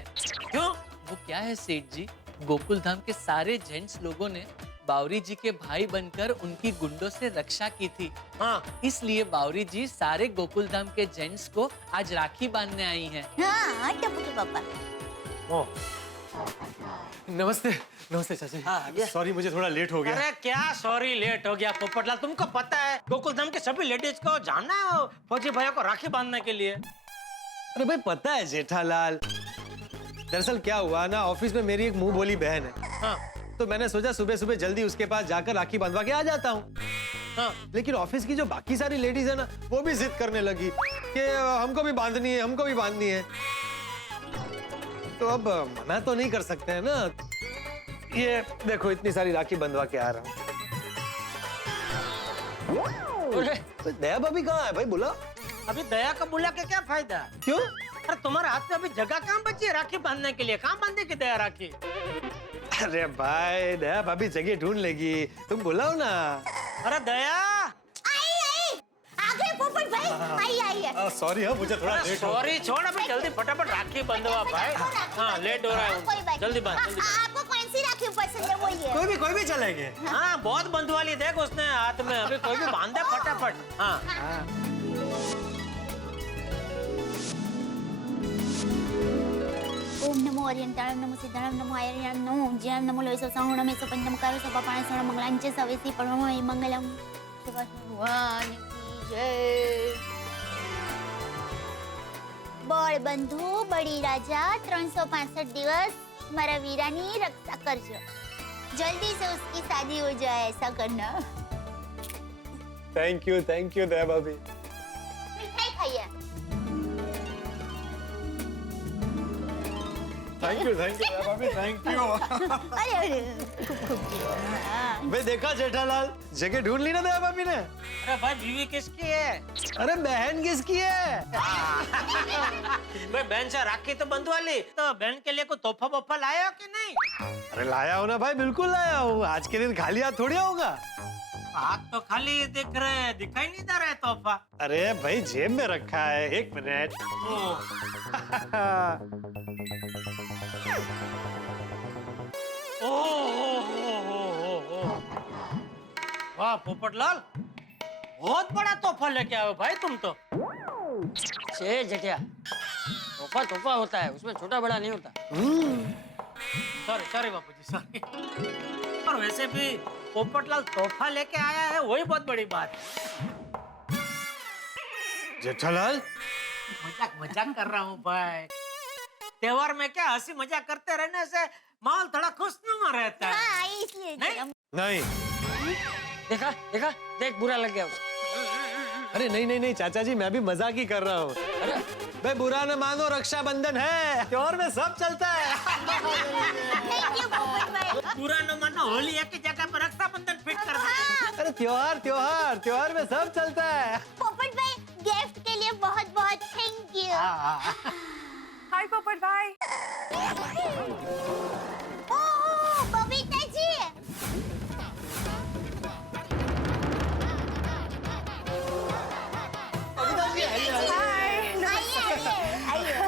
क्यों? वो क्या है सेठ जी, गोकुलधाम के सारे जेंट्स लोगों ने बावरी जी के भाई बनकर उनकी गुंडों से रक्षा की थी। हाँ, इसलिए बावरी जी सारे गोकुलधाम के जेंट्स को आज राखी बांधने आई हैं। हाँ, टप्पू के पापा। ओ, नमस्ते नमस्ते चाचा। सॉरी मुझे थोड़ा लेट हो गया। अरे क्या सॉरी लेट हो गया पोपटलाल, तुमको पता है गोकुलधाम के सभी लेडीज को जाना है फौजी भैया को राखी बांधने के लिए। अरे भाई पता है जेठालाल, दरअसल क्या हुआ ना, ऑफिस में मेरी एक मुंह बोली बहन है। हाँ। तो मैंने सोचा सुबह सुबह जल्दी उसके पास जाकर राखी बांधवा के आ जाता हूँ। हाँ। लेकिन ऑफिस की जो बाकी सारी लेडीज है ना, वो भी जिद करने लगी कि हमको भी बांधनी है, हमको भी बांधनी है। तो अब मना तो नहीं कर सकते हैं ना। ये देखो इतनी सारी राखी बंधवा के आ रहा हूँ। तो दया भाभी कहाँ है भाई, बुला। अभी दया का बुला के क्या फायदा? क्यों? अरे तुम्हारे हाथ में अभी जगह कहाँ बची है राखी बांधने के लिए? कहाँ बांधेगी दया राखी? अरे भाई दया भाभी जगह ढूंढ लेगी, तुम बुलाओ ना। अरे दया आ गए पोपट भाई, आई। सॉरी हाँ, मुझे थोड़ा लेट हो सॉरी छोड़, अभी जल्दी फटाफट राखी बंधवा भाई। हाँ लेट हो रहा है, कोई बात जल्दी बांध जल्दी। आपको कौन सी राखी पसंद है? वही है। कोई भी चलेंगे। हाँ बहुत बंधवा ली, देख उसने हाथ में, अभी कोई भी बांधे फटाफट। हाँ ओम नमो अर्यंताणं नमो सिद्धाणं नमो आयर्याणं नमो ज्ञानं नमो लोहितो साहुणमेसो पंचमकारो सपापाणेश्वरं मंगलांचे सवेसी परममय मंगलम। शिव भगवान की जय। बळबंधु बड़ी राजा 365 दिवस मारा वीरानी रक्षा करजो, जल्दी से उसकी शादी हो जाए ऐसा करना। थैंक यू दया भाभी। मिठाई खाइए। थैंक यू दया भाभी, थैंक यू। अरे मैं देखा जेठालाल, जगह ढूंढ ली ना दया भाभी ने। अरे भाई बीवी किसकी है? अरे बहन किसकी है? भाई बहन से राखी तो बंधवा ली, तो बहन के लिए कोई तोहफा वोफा लाया हो कि नहीं? अरे लाया हो ना भाई, बिल्कुल लाया हूँ। आज के दिन खाली हाथ थोड़ी आऊंगा। हाथ तो खाली दिख रहे हैं, दिखाई नहीं दे रहा है तोहफा। अरे भाई जेब में रखा है, एक मिनट। वाह पोपटलाल, बहुत बड़ा तोहफा लेके आओ भाई तुम तो। छे जटिया, तोहफा तोहफा होता है, उसमें छोटा बड़ा नहीं होता। सॉरी बापू जी, सॉरी। और वैसे भी पोपटलाल तोहफा लेके आया है, वही बहुत बड़ी बात है। जेठालाल, मजाक कर रहा हूँ भाई। त्योहार में क्या हंसी मजाक करते रहने से माहौल थोड़ा खुशनुमा रहता है। हाँ, इसलिए नहीं। देखा देख, बुरा लग गया उसे। अरे नहीं चाचा जी, मैं भी मजाक ही कर रहा हूँ। भाई बुरा न मानो, रक्षाबंधन है, त्योहार में सब चलता है। बुरा न मानो, होली एक ही जगह पर रक्षाबंधन फिट कर दे। अरे त्योहार में सब चलता है। पोपट भाई, गिफ्ट के लिए बहुत बहुत थैंक यू। हाय पोपट भाई। ओह बबीता जी।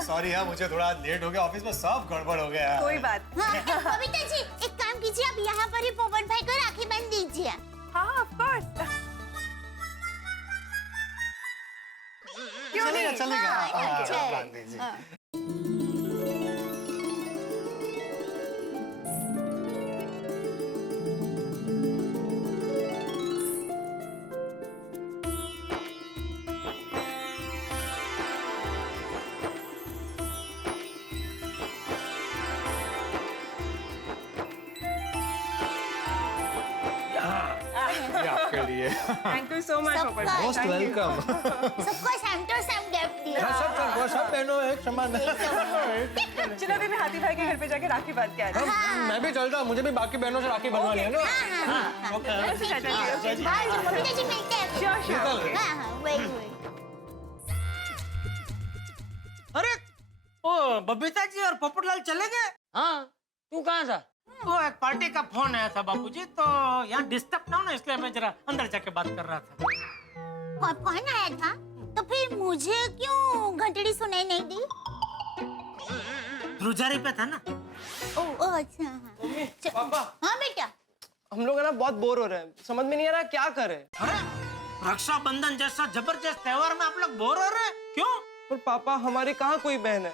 सॉरी हाँ, मुझे थोड़ा लेट हो गया, ऑफिस में सब गड़बड़ हो गया। कोई बात। बबीता जी एक काम कीजिए, आप यहाँ पर ही पोपट भाई को राखी बांध दीजिए। हाँ ऑफ कोर्स। चलेगा। बांध दीजिए। ये आपके लिए। थैंक यू सो मच पापा जी। Most welcome. सबको सेम टू सेम गिफ्ट दिया। सब बहनों एक समान है। चलो अभी मैं हाथी भाई के घर पे जाके राखी बांध के आ रही हूँ। मैं भी चलता हूँ, मुझे भी बाकी बहनों से राखी बनवानी है ना। मम्मी जी मिलते हैं। Sure sure. हाँ, वही। अरे ओ बबीता जी और पोपटलाल चले गए? हाँ, तू कहाँ था? वो एक पार्टी का फोन आया था बापूजी, तो यहाँ डिस्टर्ब ना हो ना, इसलिए मैं जरा अंदर जाके बात कर रहा था। कौन आया था? तो फिर मुझे क्यों घंटड़ी सुनाई नहीं दी? ध्रुजारी पे था ना। ओह अच्छा। पापा, हाँ बेटा। हम लोग है ना बहुत बोर हो रहे हैं, समझ में नहीं आ रहा क्या करें। अरे रक्षाबंधन जैसा जबरदस्त त्योहार में आप लोग बोर हो रहे हैं, क्यों? पर पापा हमारी कहाँ कोई बहन है,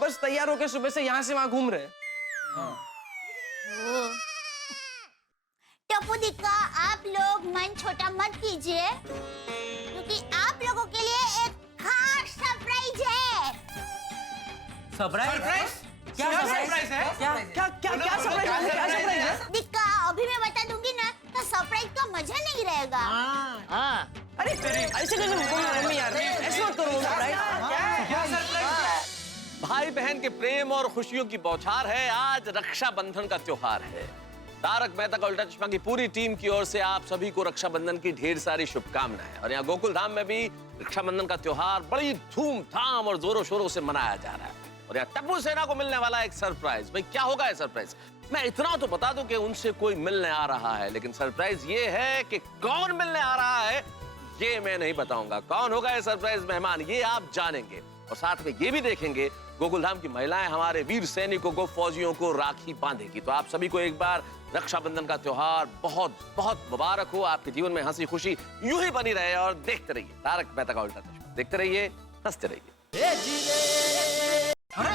बस तैयार होके सुबह से यहाँ से वहाँ घूम रहे हैं। टप्पू दिक्का, आप लोग मन छोटा मत कीजिए, क्योंकि आप लोगों के लिए एक खास सरप्राइज है। सरप्राइज? क्या सरप्राइज है? क्या सरप्राइज है? दिक्का, अभी मैं बता दूंगी ना तो सरप्राइज का मजा नहीं रहेगा। हाँ। अरे ऐसे कैसे बोलो मम्मी यार, ऐसे मत करो सरप्राइज। क्या सरप्राइज? भाई बहन के प्रेम और खुशियों की बौछार है। आज रक्षाबंधन का त्योहार है। तारक मेहता का उल्टा चश्मा की पूरी टीम की ओर से आप सभी को रक्षाबंधन की ढेर सारी शुभकामनाएं। और यहाँ गोकुल धाम में भी रक्षाबंधन का त्योहार बड़ी धूमधाम और जोरों शोरों से मनाया जा रहा है। और यहाँ टप्पू सेना को मिलने वाला एक सरप्राइज। भाई क्या होगा ये सरप्राइज? मैं इतना तो बता दूं कि उनसे कोई मिलने आ रहा है, लेकिन सरप्राइज ये है कि कौन मिलने आ रहा है ये मैं नहीं बताऊंगा। कौन होगा ये सरप्राइज मेहमान, ये आप जानेंगे। और साथ में ये भी देखेंगे गोकुलधाम की महिलाएं हमारे वीर सैनिकों को, फौजियों को राखी बांधेगी। तो आप सभी को एक बार रक्षाबंधन का त्योहार बहुत बहुत मुबारक हो। आपके जीवन में हंसी खुशी यूं ही बनी रहे और देखते रहिए तारक मेहता का उल्टा चश्मा। देखते रहिए, हंसते रहिए। अरे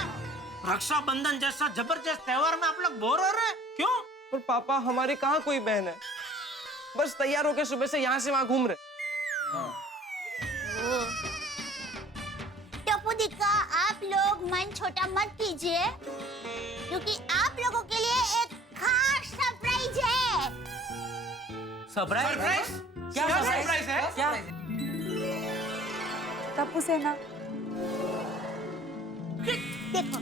रक्षाबंधन जैसा जबरदस्त त्योहार में आप लोग बोर हो रहे हैं, क्यों? पर पापा हमारी कहाँ कोई बहन है, बस तैयार होके सुबह से यहाँ से वहाँ घूम रहे। टप्पू दिक्का, आप लोग मन छोटा मत कीजिए, क्योंकि आप लोगों के लिए एक खास सरप्राइज है। सरप्राइज? क्या सरप्राइज है? क्या? टप्पू सेना, देखो।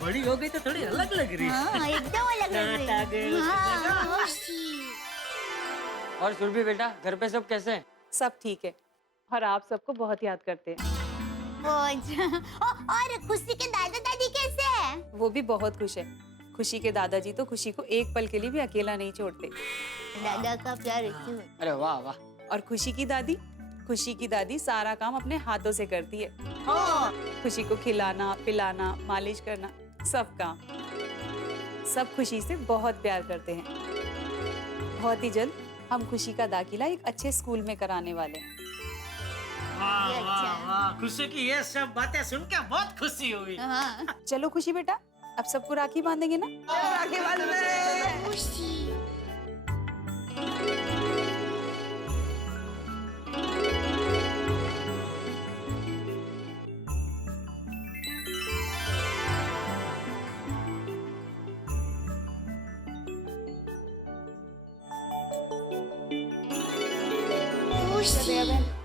बड़ी हो गई तो थोड़ी अलग लग रही है। हाँ, एकदम अलग लग रही है। हाँ, और सुरभि बेटा, घर पे सब कैसे हैं? सब ठीक है और आप सबको बहुत याद करते हैं। और खुशी के दादा दादी कैसे हैं? वो भी बहुत खुश है। खुशी के दादाजी तो खुशी को एक पल के लिए भी अकेला नहीं छोड़ते। दादा का प्यार ऐसे हो। अरे वाह वाह। और खुशी की दादी सारा काम अपने हाथों से करती है। खुशी को खिलाना, पिलाना, मालिश करना, सब काम। सब खुशी से बहुत प्यार करते हैं। बहुत ही जल्द हम खुशी का दाखिला एक अच्छे स्कूल में कराने वाले हैं। वाह वाह वाह, खुशी की ये सब बातें सुन के बहुत खुशी हुई। चलो खुशी बेटा, अब सबको राखी बांधेंगे ना? राखी बांधने। खुशी।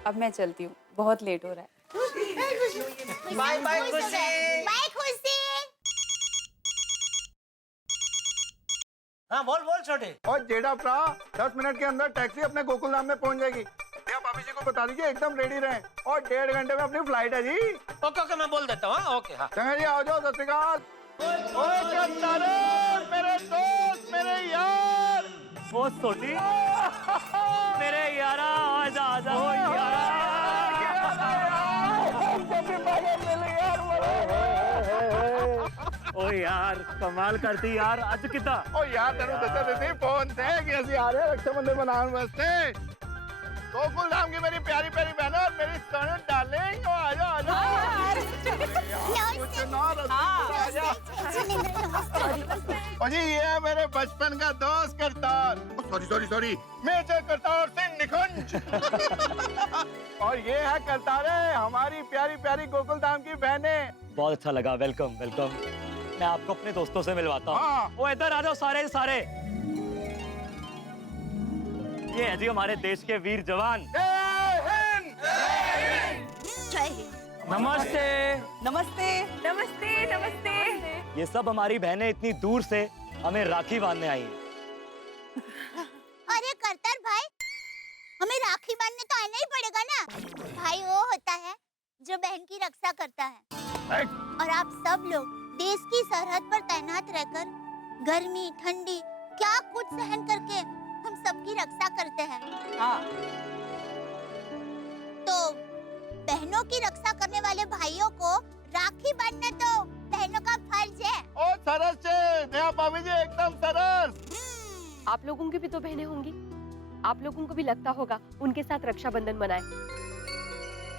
अब मैं चलती हूँ, बहुत लेट हो रहा है। बाय बाय खुशी। बाय खुशी। हाँ बोल बोल छोटे। और जेडा प्रा 10 मिनट के अंदर टैक्सी अपने गोकुलधाम में पहुंच जाएगी। भैया भाभी जी को बता दीजिए एकदम रेडी रहें। और 1.5 घंटे में अपनी फ्लाइट है जी। ओके ओके, मैं बोल देता हूँ। ओके हाँ। चंगा जी आओ जाओ, सत श्री अकाल। मेरे दोस्त, मेरे यार। ओ सोनी मेरे यारा, आजा आजा ओ यारा। ओ यार कमाल करती यार, अज किदा? ओ यार तेनू दस्या देती फोन ते कि ਅਸੀਂ आ रहे रक्षाबंधन मनाने वास्ते। गोकुल धाम की मेरी प्यारी प्यारी बहनों और मेरी सोनू डार्लिंग, आ जाओ आ जाओ। और जी ये है मेरे बचपन का दोस्त करतार, सॉरी मेजर करतार सिंह निकुंज। और ये है करतारे, हमारी प्यारी प्यारी गोकुल धाम की बहनें। बहुत अच्छा लगा, वेलकम वेलकम। मैं आपको अपने दोस्तों से मिलवाता हूँ। वो इधर आ जाओ सारे सारे। ये है जी हमारे देश के वीर जवान। नमस्ते नमस्ते नमस्ते नमस्ते। ये सब हमारी बहनें इतनी दूर से हमें राखी बांधने आई हैं। अरे करतर भाई, हमें राखी बांधने तो आना ही पड़ेगा ना। भाई वो होता है जो बहन की रक्षा करता है। और आप सब लोग देश की सरहद पर तैनात रहकर गर्मी ठंडी क्या कुछ सहन करके हम सबकी रक्षा करते हैं। हाँ। तो बहनों की रक्षा करने वाले भाइयों को राखी बांधना तो बहनों का फर्ज है। ओ सरस छे, नया भाभी जी एकदम सरस। आप लोगों की भी तो बहनें होंगी, आप लोगों को भी लगता होगा उनके साथ रक्षाबंधन मनाएं।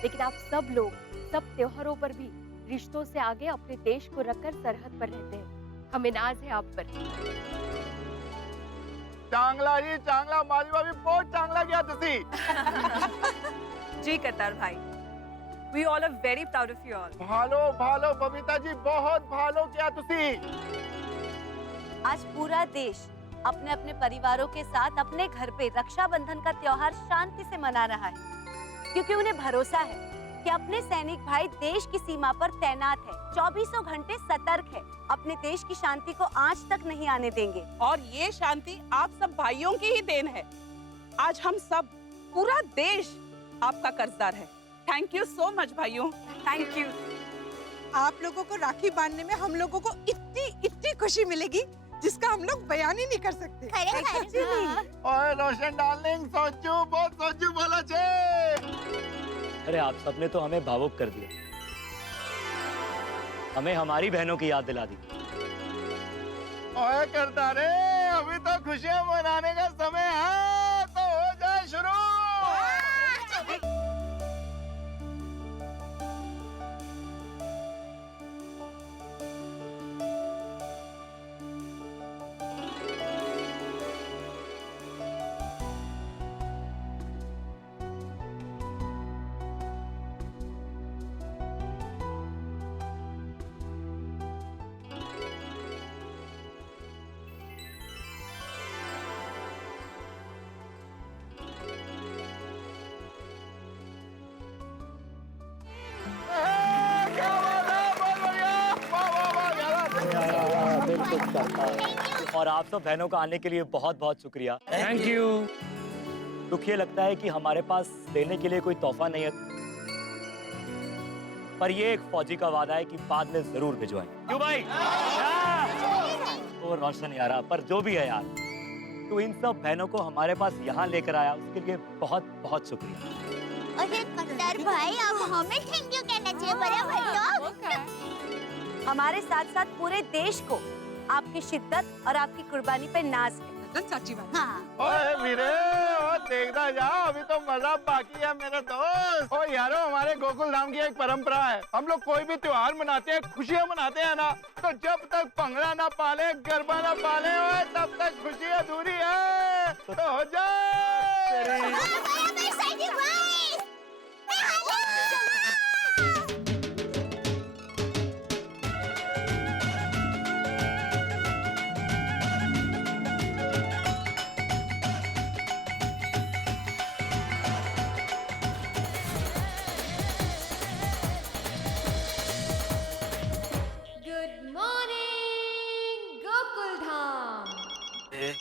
लेकिन आप सब लोग सब त्योहारों पर भी रिश्तों से आगे अपने देश को रखकर सरहद पर रहते हैं। हमें नाज है आप पर। चांगला जी चांगला, मारी भाभी बहुत चांगला किया तुसी। जी करतार भाई, we all are very proud of you all. भालो बबीता जी, बहुत भालो किया तुसी। आज पूरा देश अपने अपने परिवारों के साथ अपने घर पे रक्षाबंधन का त्योहार शांति से मना रहा है, क्योंकि उन्हें भरोसा है कि अपने सैनिक भाई देश की सीमा पर तैनात है, 24 घंटे सतर्क है, अपने देश की शांति को आज तक नहीं आने देंगे। और ये शांति आप सब भाइयों की ही देन है। आज हम सब पूरा देश आपका कर्जदार है। थैंक यू सो मच भाइयों। Thank you. आप लोगों को राखी बांधने में हम लोगों को इतनी खुशी मिलेगी जिसका हम लोग बयान ही नहीं कर सकते। ओए रोशन डार्लिंग, सोचू बहुत सोचू बोला छे। अरे आप सबने तो हमें भावुक कर दिया, हमें हमारी बहनों की याद दिला दी। ओए करतारे, अभी तो खुशियां मनाने का समय है, तो हो जाए शुरू। और आप सब बहनों का आने के लिए बहुत बहुत शुक्रिया। Thank you. दुख ये लगता है कि हमारे पास देने के लिए कोई तोहफा नहीं है, पर ये एक फौजी का वादा है कि बाद में जरूर भिजवाएं। क्यों भाई? तो रोशन यार, पर जो भी है यार, तो इन सब बहनों को हमारे पास यहाँ लेकर आया, उसके लिए बहुत बहुत शुक्रिया। अरे करतर भाई, आप हमें थैंक यू कहना चाहिए। बराबर। हमारे साथ साथ पूरे देश को आपकी शिद्दत और आपकी कुर्बानी पे नाज है। सच्ची बात। हाँ। ओए वीरे, ओ देखता जा, अभी तो मजा बाकी है मेरे दोस्त। ओ यारो, हमारे गोकुल धाम की एक परंपरा है, हम लोग कोई भी त्योहार मनाते हैं, खुशियाँ मनाते हैं ना, तो जब तक पंगड़ा ना पाले, गरबा ना पाले, तब तक खुशी अधूरी है। तो हो जाए।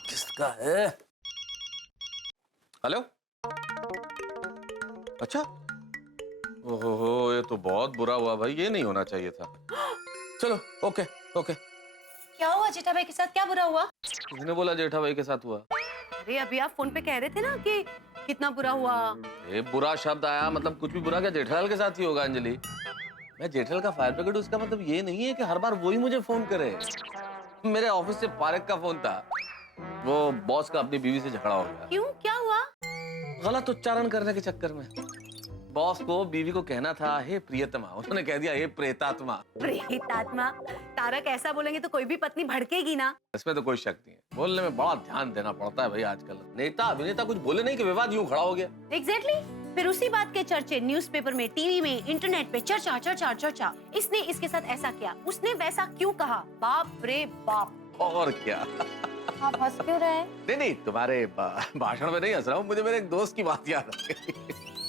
किसका है? हेलो? अच्छा, ओहो, ये तो बहुत बुरा हुआ भाई, ये नहीं होना चाहिए था। चलो, ओके ओके। क्या हुआ जेठा भाई के साथ? क्या बुरा हुआ? किसने बोला जेठा भाई के साथ हुआ? अरे अभी आप फोन पे कह रहे थे ना कि कितना बुरा हुआ। ये बुरा शब्द आया, मतलब कुछ भी बुरा क्या जेठालाल के साथ ही होगा अंजलि? मैं जेठालाल का फायर ब्रिगेड, उसका मतलब ये नहीं है कि हर बार वही मुझे फोन करे। मेरे ऑफिस से पारक का फोन था, वो बॉस का अपनी बीवी से झगड़ा हो गया। क्यों, क्या हुआ? गलत उच्चारण करने के चक्कर में बॉस को बीवी को कहना था हे प्रियतमा, उन्होंने कह दिया हे प्रेतात्मा। प्रेतात्मा? तारक, ऐसा बोलेंगे तो कोई भी पत्नी भड़केगी ना। इसमें तो कोई शक नहीं है, बोलने में बड़ा ध्यान देना पड़ता है भाई आजकल। नेता अभिनेता कुछ बोले नहीं कि विवाद यूं खड़ा हो गया। एग्जैक्टली। फिर उसी बात के चर्चे न्यूज़पेपर में, टीवी में, इंटरनेट पे, चर्चा चर्चा चर्चा। इसने इसके साथ ऐसा किया, उसने वैसा क्यों कहा। बाप रे बाप। और क्या। आप हंस क्यों रहे हैं? नहीं, तुम्हारे भाषण में नहीं हंस रहा हूँ, मुझे मेरे एक दोस्त की बात याद आ गई।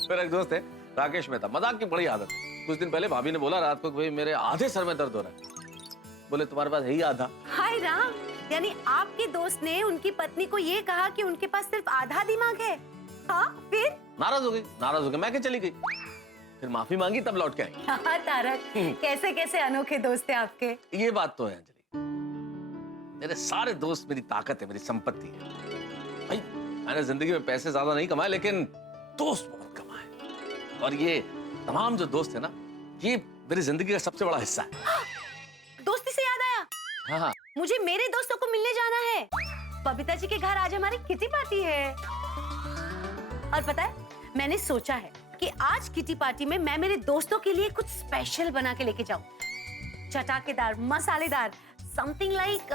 मेरा एक दोस्त है राकेश मेहता, मजाक की बड़ी आदत है। कुछ दिन पहले भाभी ने बोला रात को भाई मेरे आधे सर में दर्द हो रहा है। बोले तुम्हारे पास है ही आधा। हाय राम, यानी आपके दोस्त ने उनकी पत्नी को ये कहा कि उनके पास सिर्फ आधा दिमाग है। हाँ, फिर नाराज हो गई, मैं क्या चली गई, फिर माफी मांगी तब लौट के आई। हाँ तारक, कैसे कैसे अनोखे दोस्त हैं आपके। ये बात तो है अंजलि, मेरे सारे दोस्त मेरी ताकत है, मेरी संपत्ति है। भाई मैंने जिंदगी में पैसे ज्यादा नहीं कमाए, लेकिन दोस्त बहुत कमाए। और ये तमाम जो दोस्त है ना, ये मेरी जिंदगी का सबसे बड़ा हिस्सा है। दोस्ती से याद आया, हाँ, मुझे मेरे दोस्तों को मिलने जाना है। बबीता जी के घर आज हमारी किटी पार्टी है। और पता है, मैंने सोचा है कि आज किटी पार्टी में मैं मेरे दोस्तों के लिए कुछ स्पेशल बना के लेके जाऊं। चटाकेदार, मसालेदार, समथिंग लाइक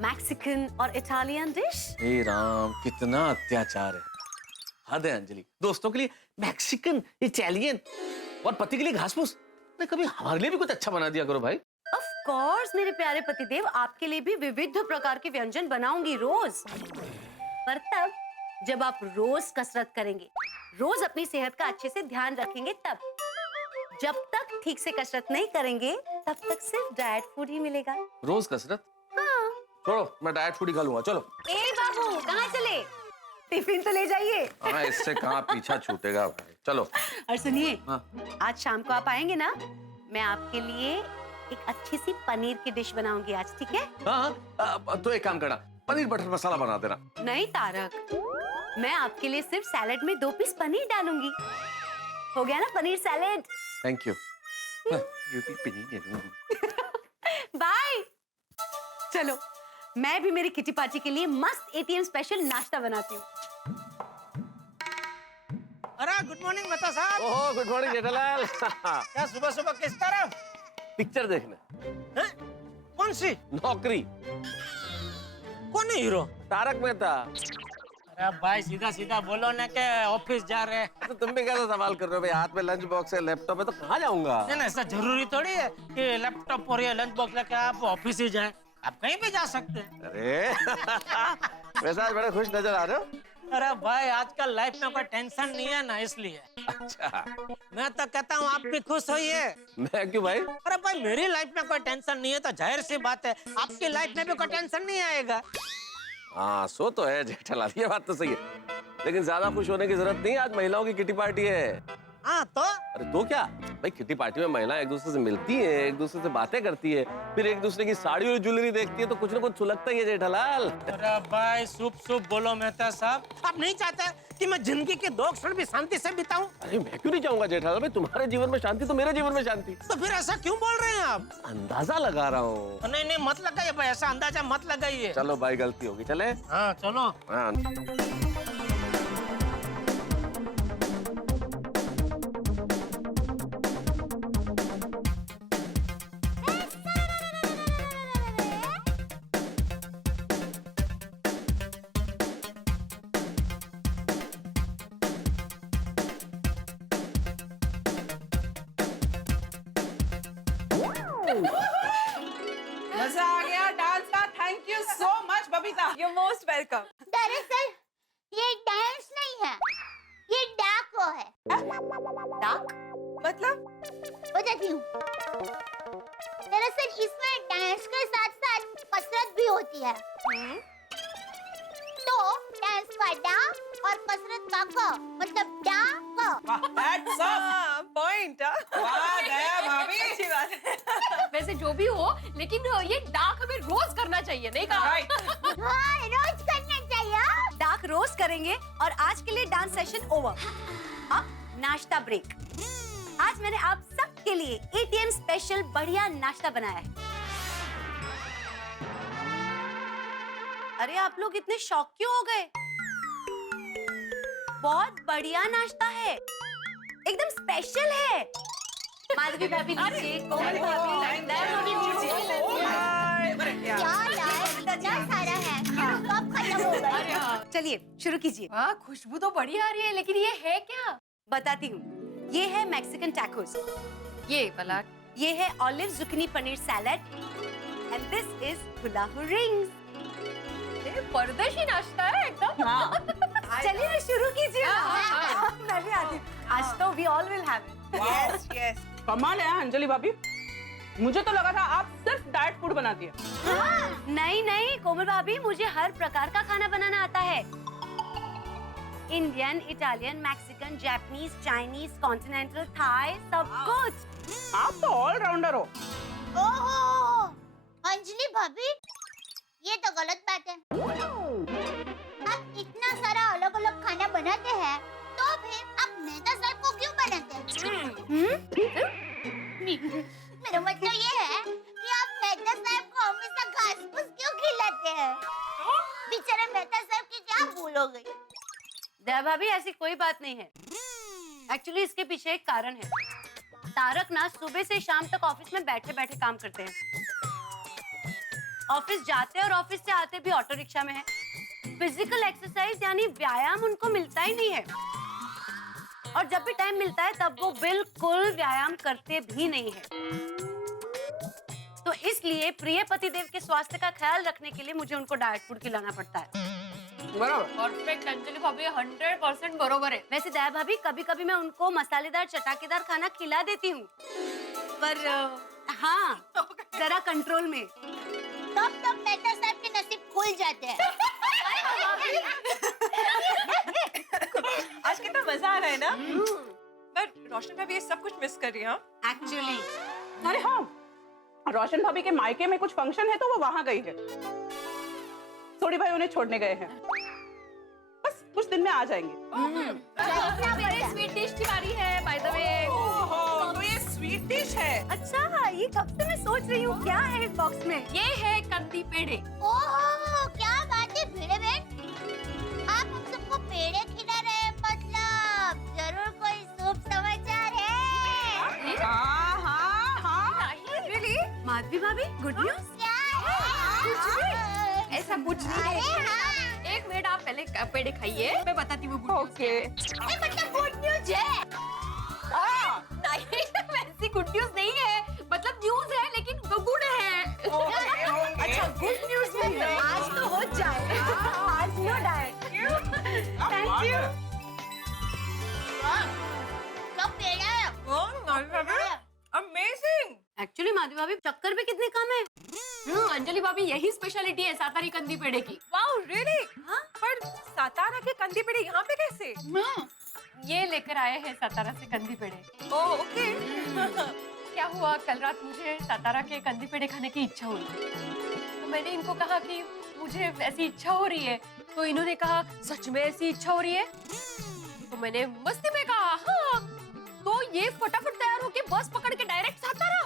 मैक्सिकन और इटालियन डिश। हे राम, कितना अत्याचार है, हद है अंजलि। दोस्तों के लिए मैक्सिकन, इटालियन और पति के लिए घास फूस। कभी हमारे लिए भी कुछ अच्छा बना दिया करो भाई। ऑफ कोर्स मेरे प्यारे पतिदेव, आपके लिए भी विविध प्रकार के व्यंजन बनाऊंगी रोज। पर तब जब आप रोज कसरत करेंगे, रोज अपनी सेहत का अच्छे से ध्यान रखेंगे तब। जब तक ठीक से कसरत नहीं करेंगे तब तक सिर्फ डाइट फूड ही मिलेगा। रोज कसरत? हाँ। छोड़ो, मैं डाइट फूड ही खा लूंगा। चलो। ए बाबू, कहाँ चले? टिफिन तो ले जाइए। हाँ, इससे कहाँ पीछा छूटेगा भाई। चलो। और सुनिए, हाँ। आज शाम को आप आएंगे ना, मैं आपके लिए एक अच्छी सी पनीर की डिश बनाऊंगी आज, ठीक है? हाँ, तो एक काम करना, पनीर बटर मसाला बना देना। नहीं तारक, मैं आपके लिए सिर्फ सैलेड में 2 पीस पनीर डालूंगी। हो गया ना paneer salad? Thank you. Bye. चलो, मैं भी मेरी किटी पार्टी के लिए मस्त एटीएम स्पेशल नाश्ता बनाती हूँ। अरे गुड मॉर्निंग मेहता साहब। ओह, गुड मॉर्निंग जेठालाल। क्या सुबह सुबह किस तरफ? पिक्चर देखने। हैं? कौन सी? नौकरी। कौन है हीरो? तारक मेहता। अरे भाई सीधा सीधा बोलो ना कि ऑफिस जा रहे हैं। तो तुम भी कैसा सवाल कर रहे हो भाई? हाथ में लंच बॉक्स है, लैपटॉप है, तो कहाँ जाऊंगा? नहीं, ऐसा जरूरी थोड़ी है कि लैपटॉप और ये लंच बॉक्स लेके आप ऑफिस ही जाएं। आप कहीं भी जा सकते हैं। अरे वैसे आज बड़े खुश नजर आ रहे हो। अरे भाई आजकल लाइफ में कोई टेंशन नहीं है ना, इसलिए। अच्छा। मैं तो कहता हूँ आप भी खुश होइए। मैं क्यों भाई? अरे भाई मेरी लाइफ में कोई टेंशन नहीं है तो जाहिर सी बात है आपकी लाइफ में भी कोई टेंशन नहीं आएगा। हाँ, सो तो है जेठालाल, ये बात तो सही है, लेकिन ज्यादा खुश होने की जरूरत नहीं है। आज महिलाओं की किटी पार्टी है। हाँ तो? अरे तो क्या भाई, किटी पार्टी में महिलाएं एक दूसरे से मिलती हैं, एक दूसरे से बातें करती है, फिर एक दूसरे की साड़ी और ज्वेलरी देखती है, तो कुछ ना कुछ सुलगता ही है जेठालाल। अरे भाई शुभ शुभ बोलो मेहता साहब। आप नहीं चाहते कि मैं जिंदगी के 2 क्षण भी शांति से बिताऊं? अरे मैं क्यों नहीं चाहूंगा जेठालाल भाई, तुम्हारे जीवन में शांति तो मेरे जीवन में शांति। तो फिर ऐसा क्यों बोल रहे हैं आप? अंदाजा लगा रहा हूँ। नहीं नहीं मत लगाइए भाई, ऐसा अंदाजा मत लगाइए। चलो भाई, गलती होगी, चले। हाँ चलो। हाँ। मजा आ गया डांस का। Thank you so much Babita, you most welcome. दरअसल ये डांस नहीं है, ये डाको है। डाक मतलब? बताती हूँ। दरअसल इसमें डांस के साथ साथ कसरत भी होती है। तो डांस का डा और कसरत का क, मतलब डाको। That's a point. वाह दया भाभी, अच्छी बात है। वैसे जो भी हो, लेकिन ये डाक हमें रोज करना चाहिए, नहीं कहा? हाँ, रोज करना चाहिए। डाक रोज करेंगे। और आज के लिए डांस सेशन ओवर। अब नाश्ता ब्रेक। आज मैंने आप सबके लिए एटीएम स्पेशल बढ़िया नाश्ता बनाया है। अरे आप लोग इतने शौक क्यों हो गए? बहुत बढ़िया नाश्ता है, एकदम स्पेशल है। माधवी भाभी लीजिए, कोमल भाभी क्या सारा है, कब खत्म होगा? चलिए शुरू कीजिए। वाह, खुशबू तो बढ़िया आ रही है, लेकिन ये है क्या? बताती हूँ, ये है मैक्सिकन टैकोस, ये वाला, ये है olive zucchini paneer salad, and this is gulab rings. परदेशी नाश्ता है एकदम। चलिए ना शुरू कीजिए। हाँ। मैं भी आती हूँ। आज तो we all will have it. Yes yes, कमाल है अंजलि भाभी, मुझे तो लगा था आप सिर्फ डाइट फूड बनाती है। नहीं नहीं कोमल भाभी, मुझे हर प्रकार का खाना बनाना आता है। Indian, Italian, Mexican, Japanese, Chinese, continental, Thai, सब कुछ। आप तो ऑलराउंडर हो। ओहो, अंजलि भाभी, ये तो गलत बात है। आप इतना सारा अलग अलग खाना बनाते हैं, तो फिर आप मेहता साहब को क्यों बनाते हैं? मेरा मतलब ये है कि आप मेहता साहब को हमेशा घास फूस क्यों खिलाते हैं? बेचारे मेहता साहब की क्या भूल हो गई? दया भाभी, ऐसी कोई बात नहीं है। एक्चुअली इसके पीछे एक कारण है। तारक ना सुबह से शाम तक ऑफिस में बैठे बैठे काम करते हैं। ऑफिस जाते और ऑफिस से आते भी ऑटो रिक्शा में है। फिजिकल एक्सरसाइज यानी व्यायाम उनको मिलता ही नहीं है, और जब भी टाइम मिलता है तब वो बिल्कुल व्यायाम करते भी नहीं है। तो इसलिए प्रिय पतिदेव के स्वास्थ्य का ख्याल रखने के लिए मुझे उनको डाइट फूड खिलाना पड़ता है। बरोबर, परफेक्ट अंजलि भाभी, 100% बरोबर है। वैसे दया भाभी, कभी कभी मैं उनको मसालेदार चटाकेदार खाना खिला देती हूँ, पर हाँ, जरा कंट्रोल में। तब मेहता साहब के नसीब खुल जाते हैं। आज कितना मजा आ रहा है ना। पर रोशन भाभी ये सब कुछ मिस कर रही है। एक्चुअली अरे हाँ, रोशन भाभी के मायके में कुछ फंक्शन है तो वो वहाँ गई है। सोडी भाई उन्हें छोड़ने गए हैं, बस कुछ दिन में आ जाएंगे। मेरे स्वीट डिश की बारी है, बाय द वे। ओहो, तो ये स्वीट डिश है। अच्छा, ये कब से मैं सोच रही हूँ क्या है इस बॉक्स में। ये है कंदी पेड़े। ओहो, क्या बात है भिड़े बहन, आप हम सबको पेड़े खिला रहे हैं, मतलब जरूर कोई शुभ समाचार है। हाँ हाँ हाँ, रियली? माधवी भाभी, गुड न्यूज। क्या है? ऐसा कुछ नहीं है। एक मिनट, आप पहले पेड़े खाइए, मैं बताती हूँ। ओके, मतलब गुड न्यूज है। नहीं, वैसी गुड न्यूज नहीं है, मतलब न्यूज है लेकिन गुड है। अच्छा, गुड न्यूज में आज तो हो जाए। आज नो डाइट। Thank you. तो पेड़ा है। अमेजिंग। एक्चुअली माधवी भाभी, चक्कर भी कितने कम है। अंजलि भाभी, यही स्पेशलिटी है सातारी कंदी पेड़े की। Wow, really? पर सातारा के कंदी पेड़े यहाँ पे कैसे? ये लेकर आए हैं सातारा से कंदी पेड़े। ओह, ओके। क्या हुआ, कल रात मुझे सातारा के कंदी पेड़े खाने की इच्छा हुई, तो मैंने इनको कहा कि मुझे ऐसी इच्छा हो रही है, तो इन्होंने कहा सच में ऐसी इच्छा हो रही है? तो मैंने मस्ती में कहा हाँ, तो ये फटाफट तैयार होके बस पकड़ के डायरेक्ट सातारा।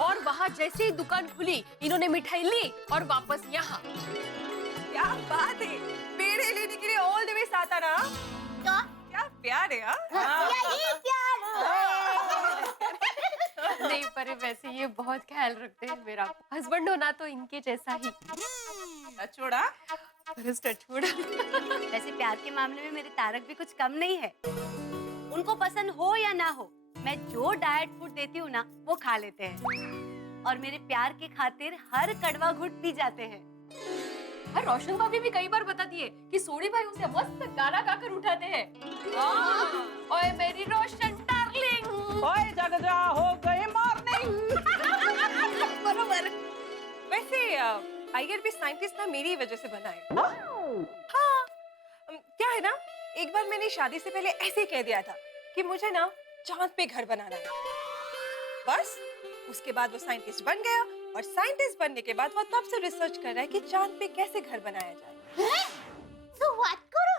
और वहाँ जैसे ही दुकान खुली, इन्होंने मिठाई ली और वापस यहाँ। क्या बात है, पेड़े लेने के लिए ऑल द वे सातारा। तो क्या प्यार है। यही प्यार है। नहीं, पर वैसे ये बहुत ख्याल रखते हैं मेरा। हस्बैंड होना तो इनके जैसा ही। छोड़ा वैसे प्यार के मामले में मेरे तारक भी कुछ कम नहीं है। उनको पसंद हो या ना हो, मैं जो डाइट फूड देती हूँ ना, वो खा लेते हैं, और मेरे प्यार के खातिर हर कड़वा घुट पी जाते हैं। और रोशन भाभी भी कई बार बताती है कि सोडी भाई उसे मस्त गाना गाकर उठाते हैं। ओए मेरी रोशन डार्लिंग, ओए जग जा हो गई मॉर्निंग। बरोबर। वैसे आईआरबी साइंटिस्ट ना मेरी वजह से बना है। हाँ, क्या है ना, एक बार मैंने शादी से पहले ऐसे कह दिया था कि मुझे ना चांद पे घर बनाना है। बस उसके बाद वो साइंटिस्ट बन गया, और साइंटिस्ट बनने के बाद वो तब से रिसर्च कर रहा है कि चांद पे कैसे घर बनाया जाए। तो बात करो।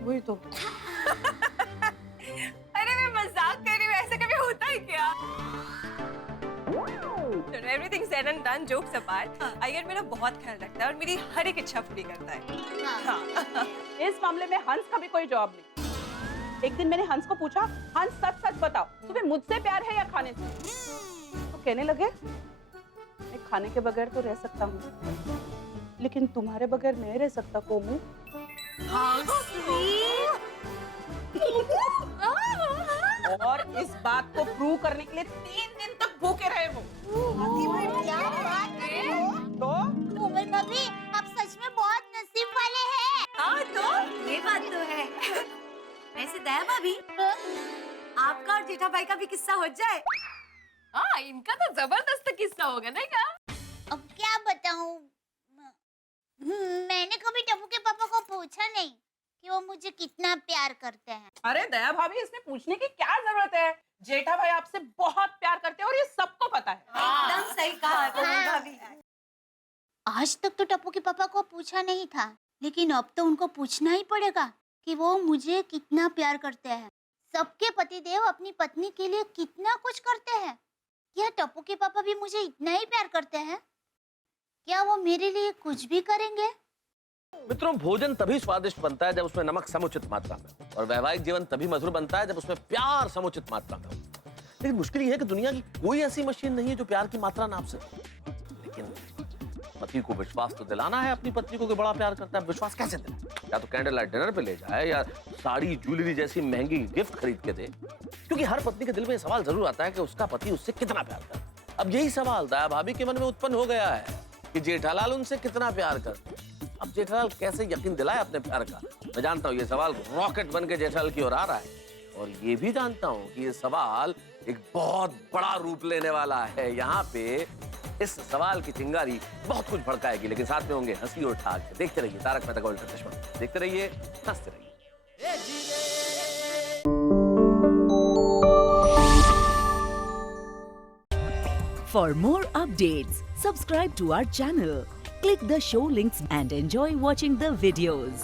वही तो। अरे मैं मजाक कर रही हूँ, ऐसे कभी होता है क्या? Everything said and done, jokes apart, Iyer मेरा बहुत ख्याल रखता है और मेरी हर एक इच्छा पूरी करता है। हाँ। इस मामले में हंस का भी कोई जवाब नहीं। एक दिन मैंने हंस को पूछा, हंस सच सच बताओ, तुम्हें मुझसे प्यार है या खाने से? तो कहने लगे, मैं खाने के बगैर तो रह सकता हूँ, लेकिन तुम्हारे बगैर नहीं रह सकता कोमू। और इस बात को प्रूव करने के लिए 3 दिन तक भूखे रहे वो। क्या बात है तो कोमल भाभी, आप सच में बहुत नसीब वाले हैं। हाँ तो ये बात तो है। वैसे दया भाभी, आपका और जेठा भाई का भी किस्सा हो जाए। हाँ, इनका तो जबरदस्त किस्सा होगा नहीं क्या? अब क्या बताऊं, मैंने कभी टप्पू के पापा को पूछा नहीं कि वो मुझे कितना प्यार करते हैं। अरे दया भाभी, इसमें पूछने की क्या जरूरत है? जेठा भाई आपसे बहुत प्यार करते हैं और ये सबको पता है। एकदम सही कहा कोमल भाभी। आज तक तो टप्पू के पापा को पूछा नहीं था, लेकिन अब तो उनको पूछना ही पड़ेगा कि वो मुझे कितना प्यार करते हैं। सबके पतिदेव अपनी पत्नी के लिए कितना कुछ करते हैं। क्या टप्पू के पापा भी मुझे इतना ही प्यार करते हैं? क्या वो मेरे लिए कुछ भी करेंगे? मित्रों, भोजन तभी स्वादिष्ट बनता है जब उसमें नमक समुचित मात्रा में हो, और वैवाहिक जीवन तभी मधुर बनता है जब उसमें प्यार समुचित मात्रा में हो। लेकिन मुश्किल यह है कि दुनिया की कोई ऐसी मशीन नहीं है जो प्यार की मात्रा नाप सके। लेकिन पति को विश्वास तो दिलाना है अपनी पत्नी को कि बड़ा प्यार करता है। विश्वास कैसे दिलाए? या तो कैंडल लाइट डिनर पे ले जाए, या साड़ी ज्वेलरी जैसी महंगी गिफ्ट खरीद के दे। क्योंकि हर पत्नी के दिल में सवाल जरूर आता है कि उसका पति उससे कितना प्यार करता है। अब यही सवाल दया भाभी के मन में उत्पन्न हो गया है कि जेठालाल उनसे कितना प्यार करते। अब जेठालाल कैसे यकीन दिलाए अपने प्यार का? मैं जानता हूँ ये सवाल रॉकेट बन के जेठालाल की ओर आ रहा है, और ये भी जानता हूँ कि ये सवाल एक बहुत बड़ा रूप लेने वाला है। यहाँ पे इस सवाल की चिंगारी बहुत कुछ भड़काएगी, लेकिन साथ में होंगे हंसी और ठाक। देखते रहिए तारक मेहता का उल्टा चश्मा, देखते रहिए, हंसते रहिए। For more updates, subscribe to our channel, click the show links and enjoy watching the videos.